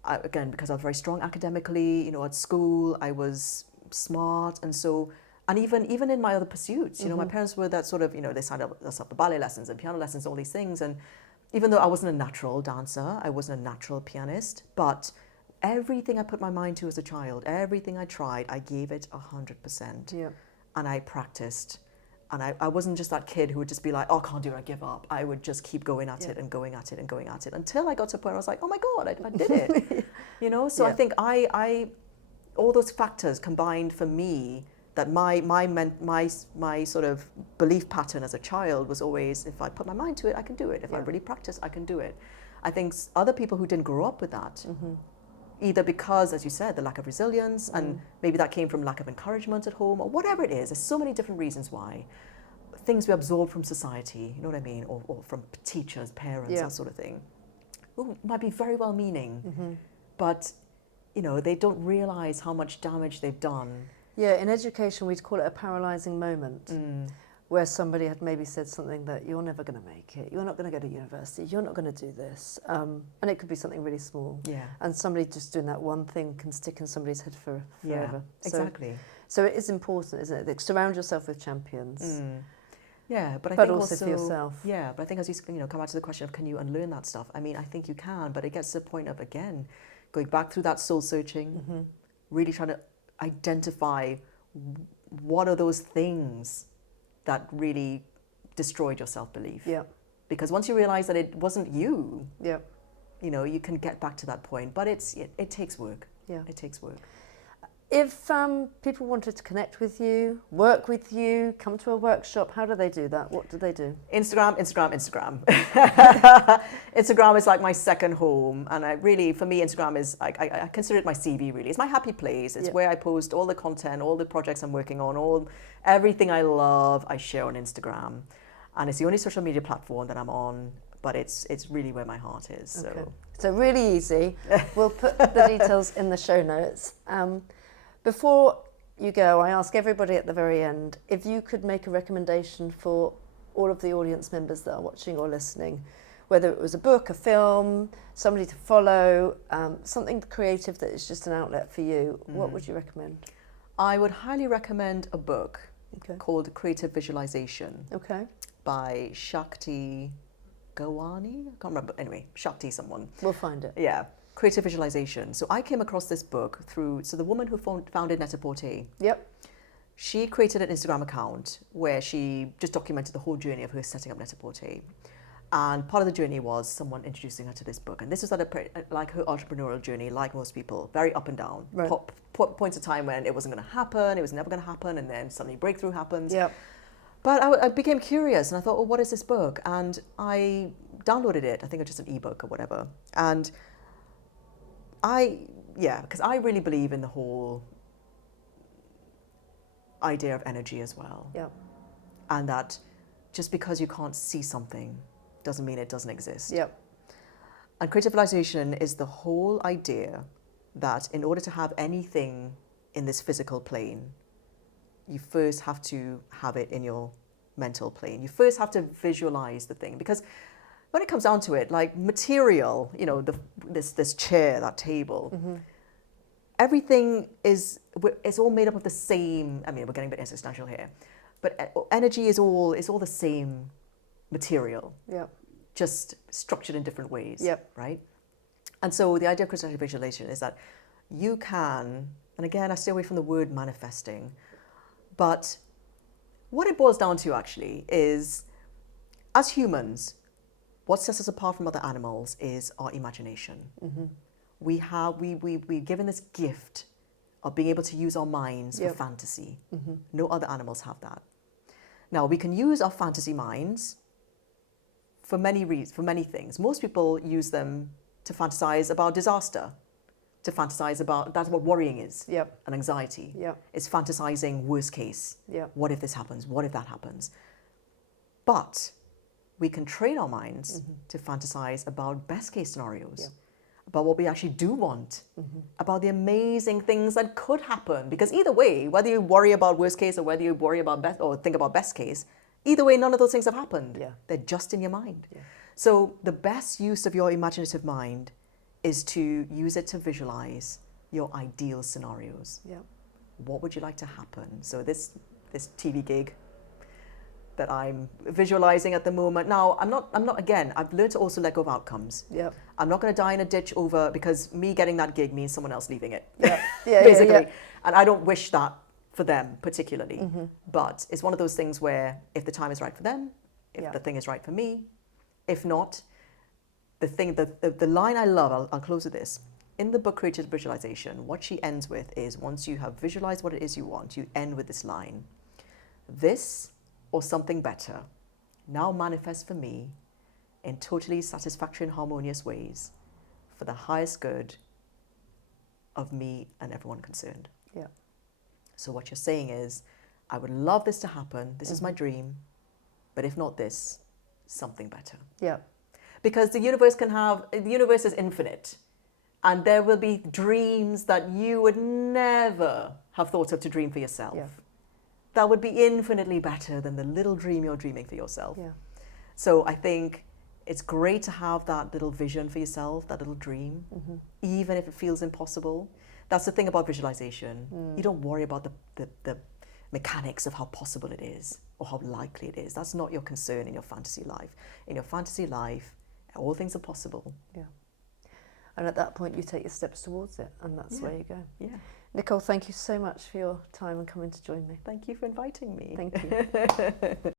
Again, because I was very strong academically, at school, I was smart. And even in my other pursuits, my parents were that sort of, they signed us up for ballet lessons and piano lessons, all these things. And even though I wasn't a natural dancer, I wasn't a natural pianist, but everything I put my mind to as a child, everything I tried, I gave it 100%. Yeah. And I practiced. And I wasn't just that kid who would just be like, oh, I can't do it, I give up. I would just keep going at it and going at it and going at it until I got to a point where I was like, oh my God, I did it. So I think all those factors combined for me that my sort of belief pattern as a child was always, if I put my mind to it, I can do it. If I really practice, I can do it. I think other people who didn't grow up with that, either because, as you said, the lack of resilience, and maybe that came from lack of encouragement at home, or whatever it is, there's so many different reasons why. Things we absorb from society, you know what I mean, or from teachers, parents, that sort of thing, who might be very well-meaning, but, you know, they don't realize how much damage they've done. Yeah, in education, we'd call it a paralysing moment, where somebody had maybe said something that you're never going to make it, you're not going to go to university, you're not going to do this. And it could be something really small. Yeah. And somebody just doing that one thing can stick in somebody's head forever. Yeah, exactly. So it is important, isn't it? That surround yourself with champions. Yeah, but I but think also for yourself. Yeah, but I think as you come back to the question of can you unlearn that stuff? I mean, I think you can, but it gets to the point of, again, going back through that soul searching, really trying to identify what are those things that really destroyed your self-belief. Yeah. Because once you realize that it wasn't you, you know, you can get back to that point. But it takes work. Yeah. It takes work. If people wanted to connect with you, work with you, come to a workshop, how do they do that? What do they do? Instagram. Instagram is like my second home. And for me, Instagram is, I consider it my CV, really. It's my happy place. It's where I post all the content, all the projects I'm working on, everything I love, I share on Instagram. And it's the only social media platform that I'm on, but it's really where my heart is. Okay. So really easy. We'll put the details in the show notes. Before you go, I ask everybody at the very end, if you could make a recommendation for all of the audience members that are watching or listening, whether it was a book, a film, somebody to follow, something creative that is just an outlet for you, what would you recommend? I would highly recommend a book called Creative Visualization by Shahti Gawain. I can't remember. Anyway, Shahti someone. We'll find it. Yeah. Creative Visualization. So I came across this book through, the woman who founded Net-a-Porter. Yep. She created an Instagram account where she just documented the whole journey of her setting up Net-a-Porter. And part of the journey was someone introducing her to this book. And this was like her entrepreneurial journey, like most people, very up and down. Right. Points of time when it wasn't going to happen, it was never going to happen, and then suddenly breakthrough happens. Yep. But I became curious, and I thought, what is this book? And I downloaded it. I think it's just an ebook or whatever. And because I really believe in the whole idea of energy as well. Yeah. And that just because you can't see something doesn't mean it doesn't exist. Yep. And creative visualization is the whole idea that in order to have anything in this physical plane, you first have to have it in your mental plane. You first have to visualize the thing, because when it comes down to it, like material, you know, this chair, that table, everything it's all made up of the same. I mean, we're getting a bit existential here, but energy is all the same material. Yeah. Just structured in different ways. Yep. Right. And so the idea of creative visualization is that you can, and again, I stay away from the word manifesting, but what it boils down to actually is, as humans, what sets us apart from other animals is our imagination. We're given this gift of being able to use our minds for fantasy. No other animals have that. Now, we can use our fantasy minds for many reasons, for many things. Most people use them to fantasize about disaster, to fantasize about, that's what worrying is, and anxiety. It's fantasizing worst case. What if this happens? What if that happens? But we can train our minds to fantasize about best case scenarios, about what we actually do want, about the amazing things that could happen. Because either way, whether you worry about worst case or whether you worry about or think about best case, either way, none of those things have happened. They're just in your mind. So the best use of your imaginative mind is to use it to visualize your ideal scenarios. What would you like to happen? So this TV gig that I'm visualizing at the moment. Now, I'm not again, I've learned to also let go of outcomes. I'm not going to die in a ditch because me getting that gig means someone else leaving it. Basically. And I don't wish that for them particularly. But it's one of those things where if the time is right for them, if the thing is right for me, if not, the line I love, I'll close with this. in the book Creative Visualization, what she ends with is, once you have visualized what it is you want, you end with this line: this or something better now manifests for me in totally satisfactory and harmonious ways for the highest good of me and everyone concerned. Yeah. So what you're saying is, I would love this to happen. This is my dream. But if not this, something better. Yeah. Because the universe is infinite. And there will be dreams that you would never have thought of to dream for yourself. Yeah. That would be infinitely better than the little dream you're dreaming for yourself. Yeah. So I think it's great to have that little vision for yourself, that little dream, even if it feels impossible. That's the thing about visualization. You don't worry about the mechanics of how possible it is or how likely it is. That's not your concern in your fantasy life. In your fantasy life, all things are possible. Yeah. And at that point, you take your steps towards it, and that's where you go. Yeah. Nicole, thank you so much for your time and coming to join me. Thank you for inviting me. Thank you.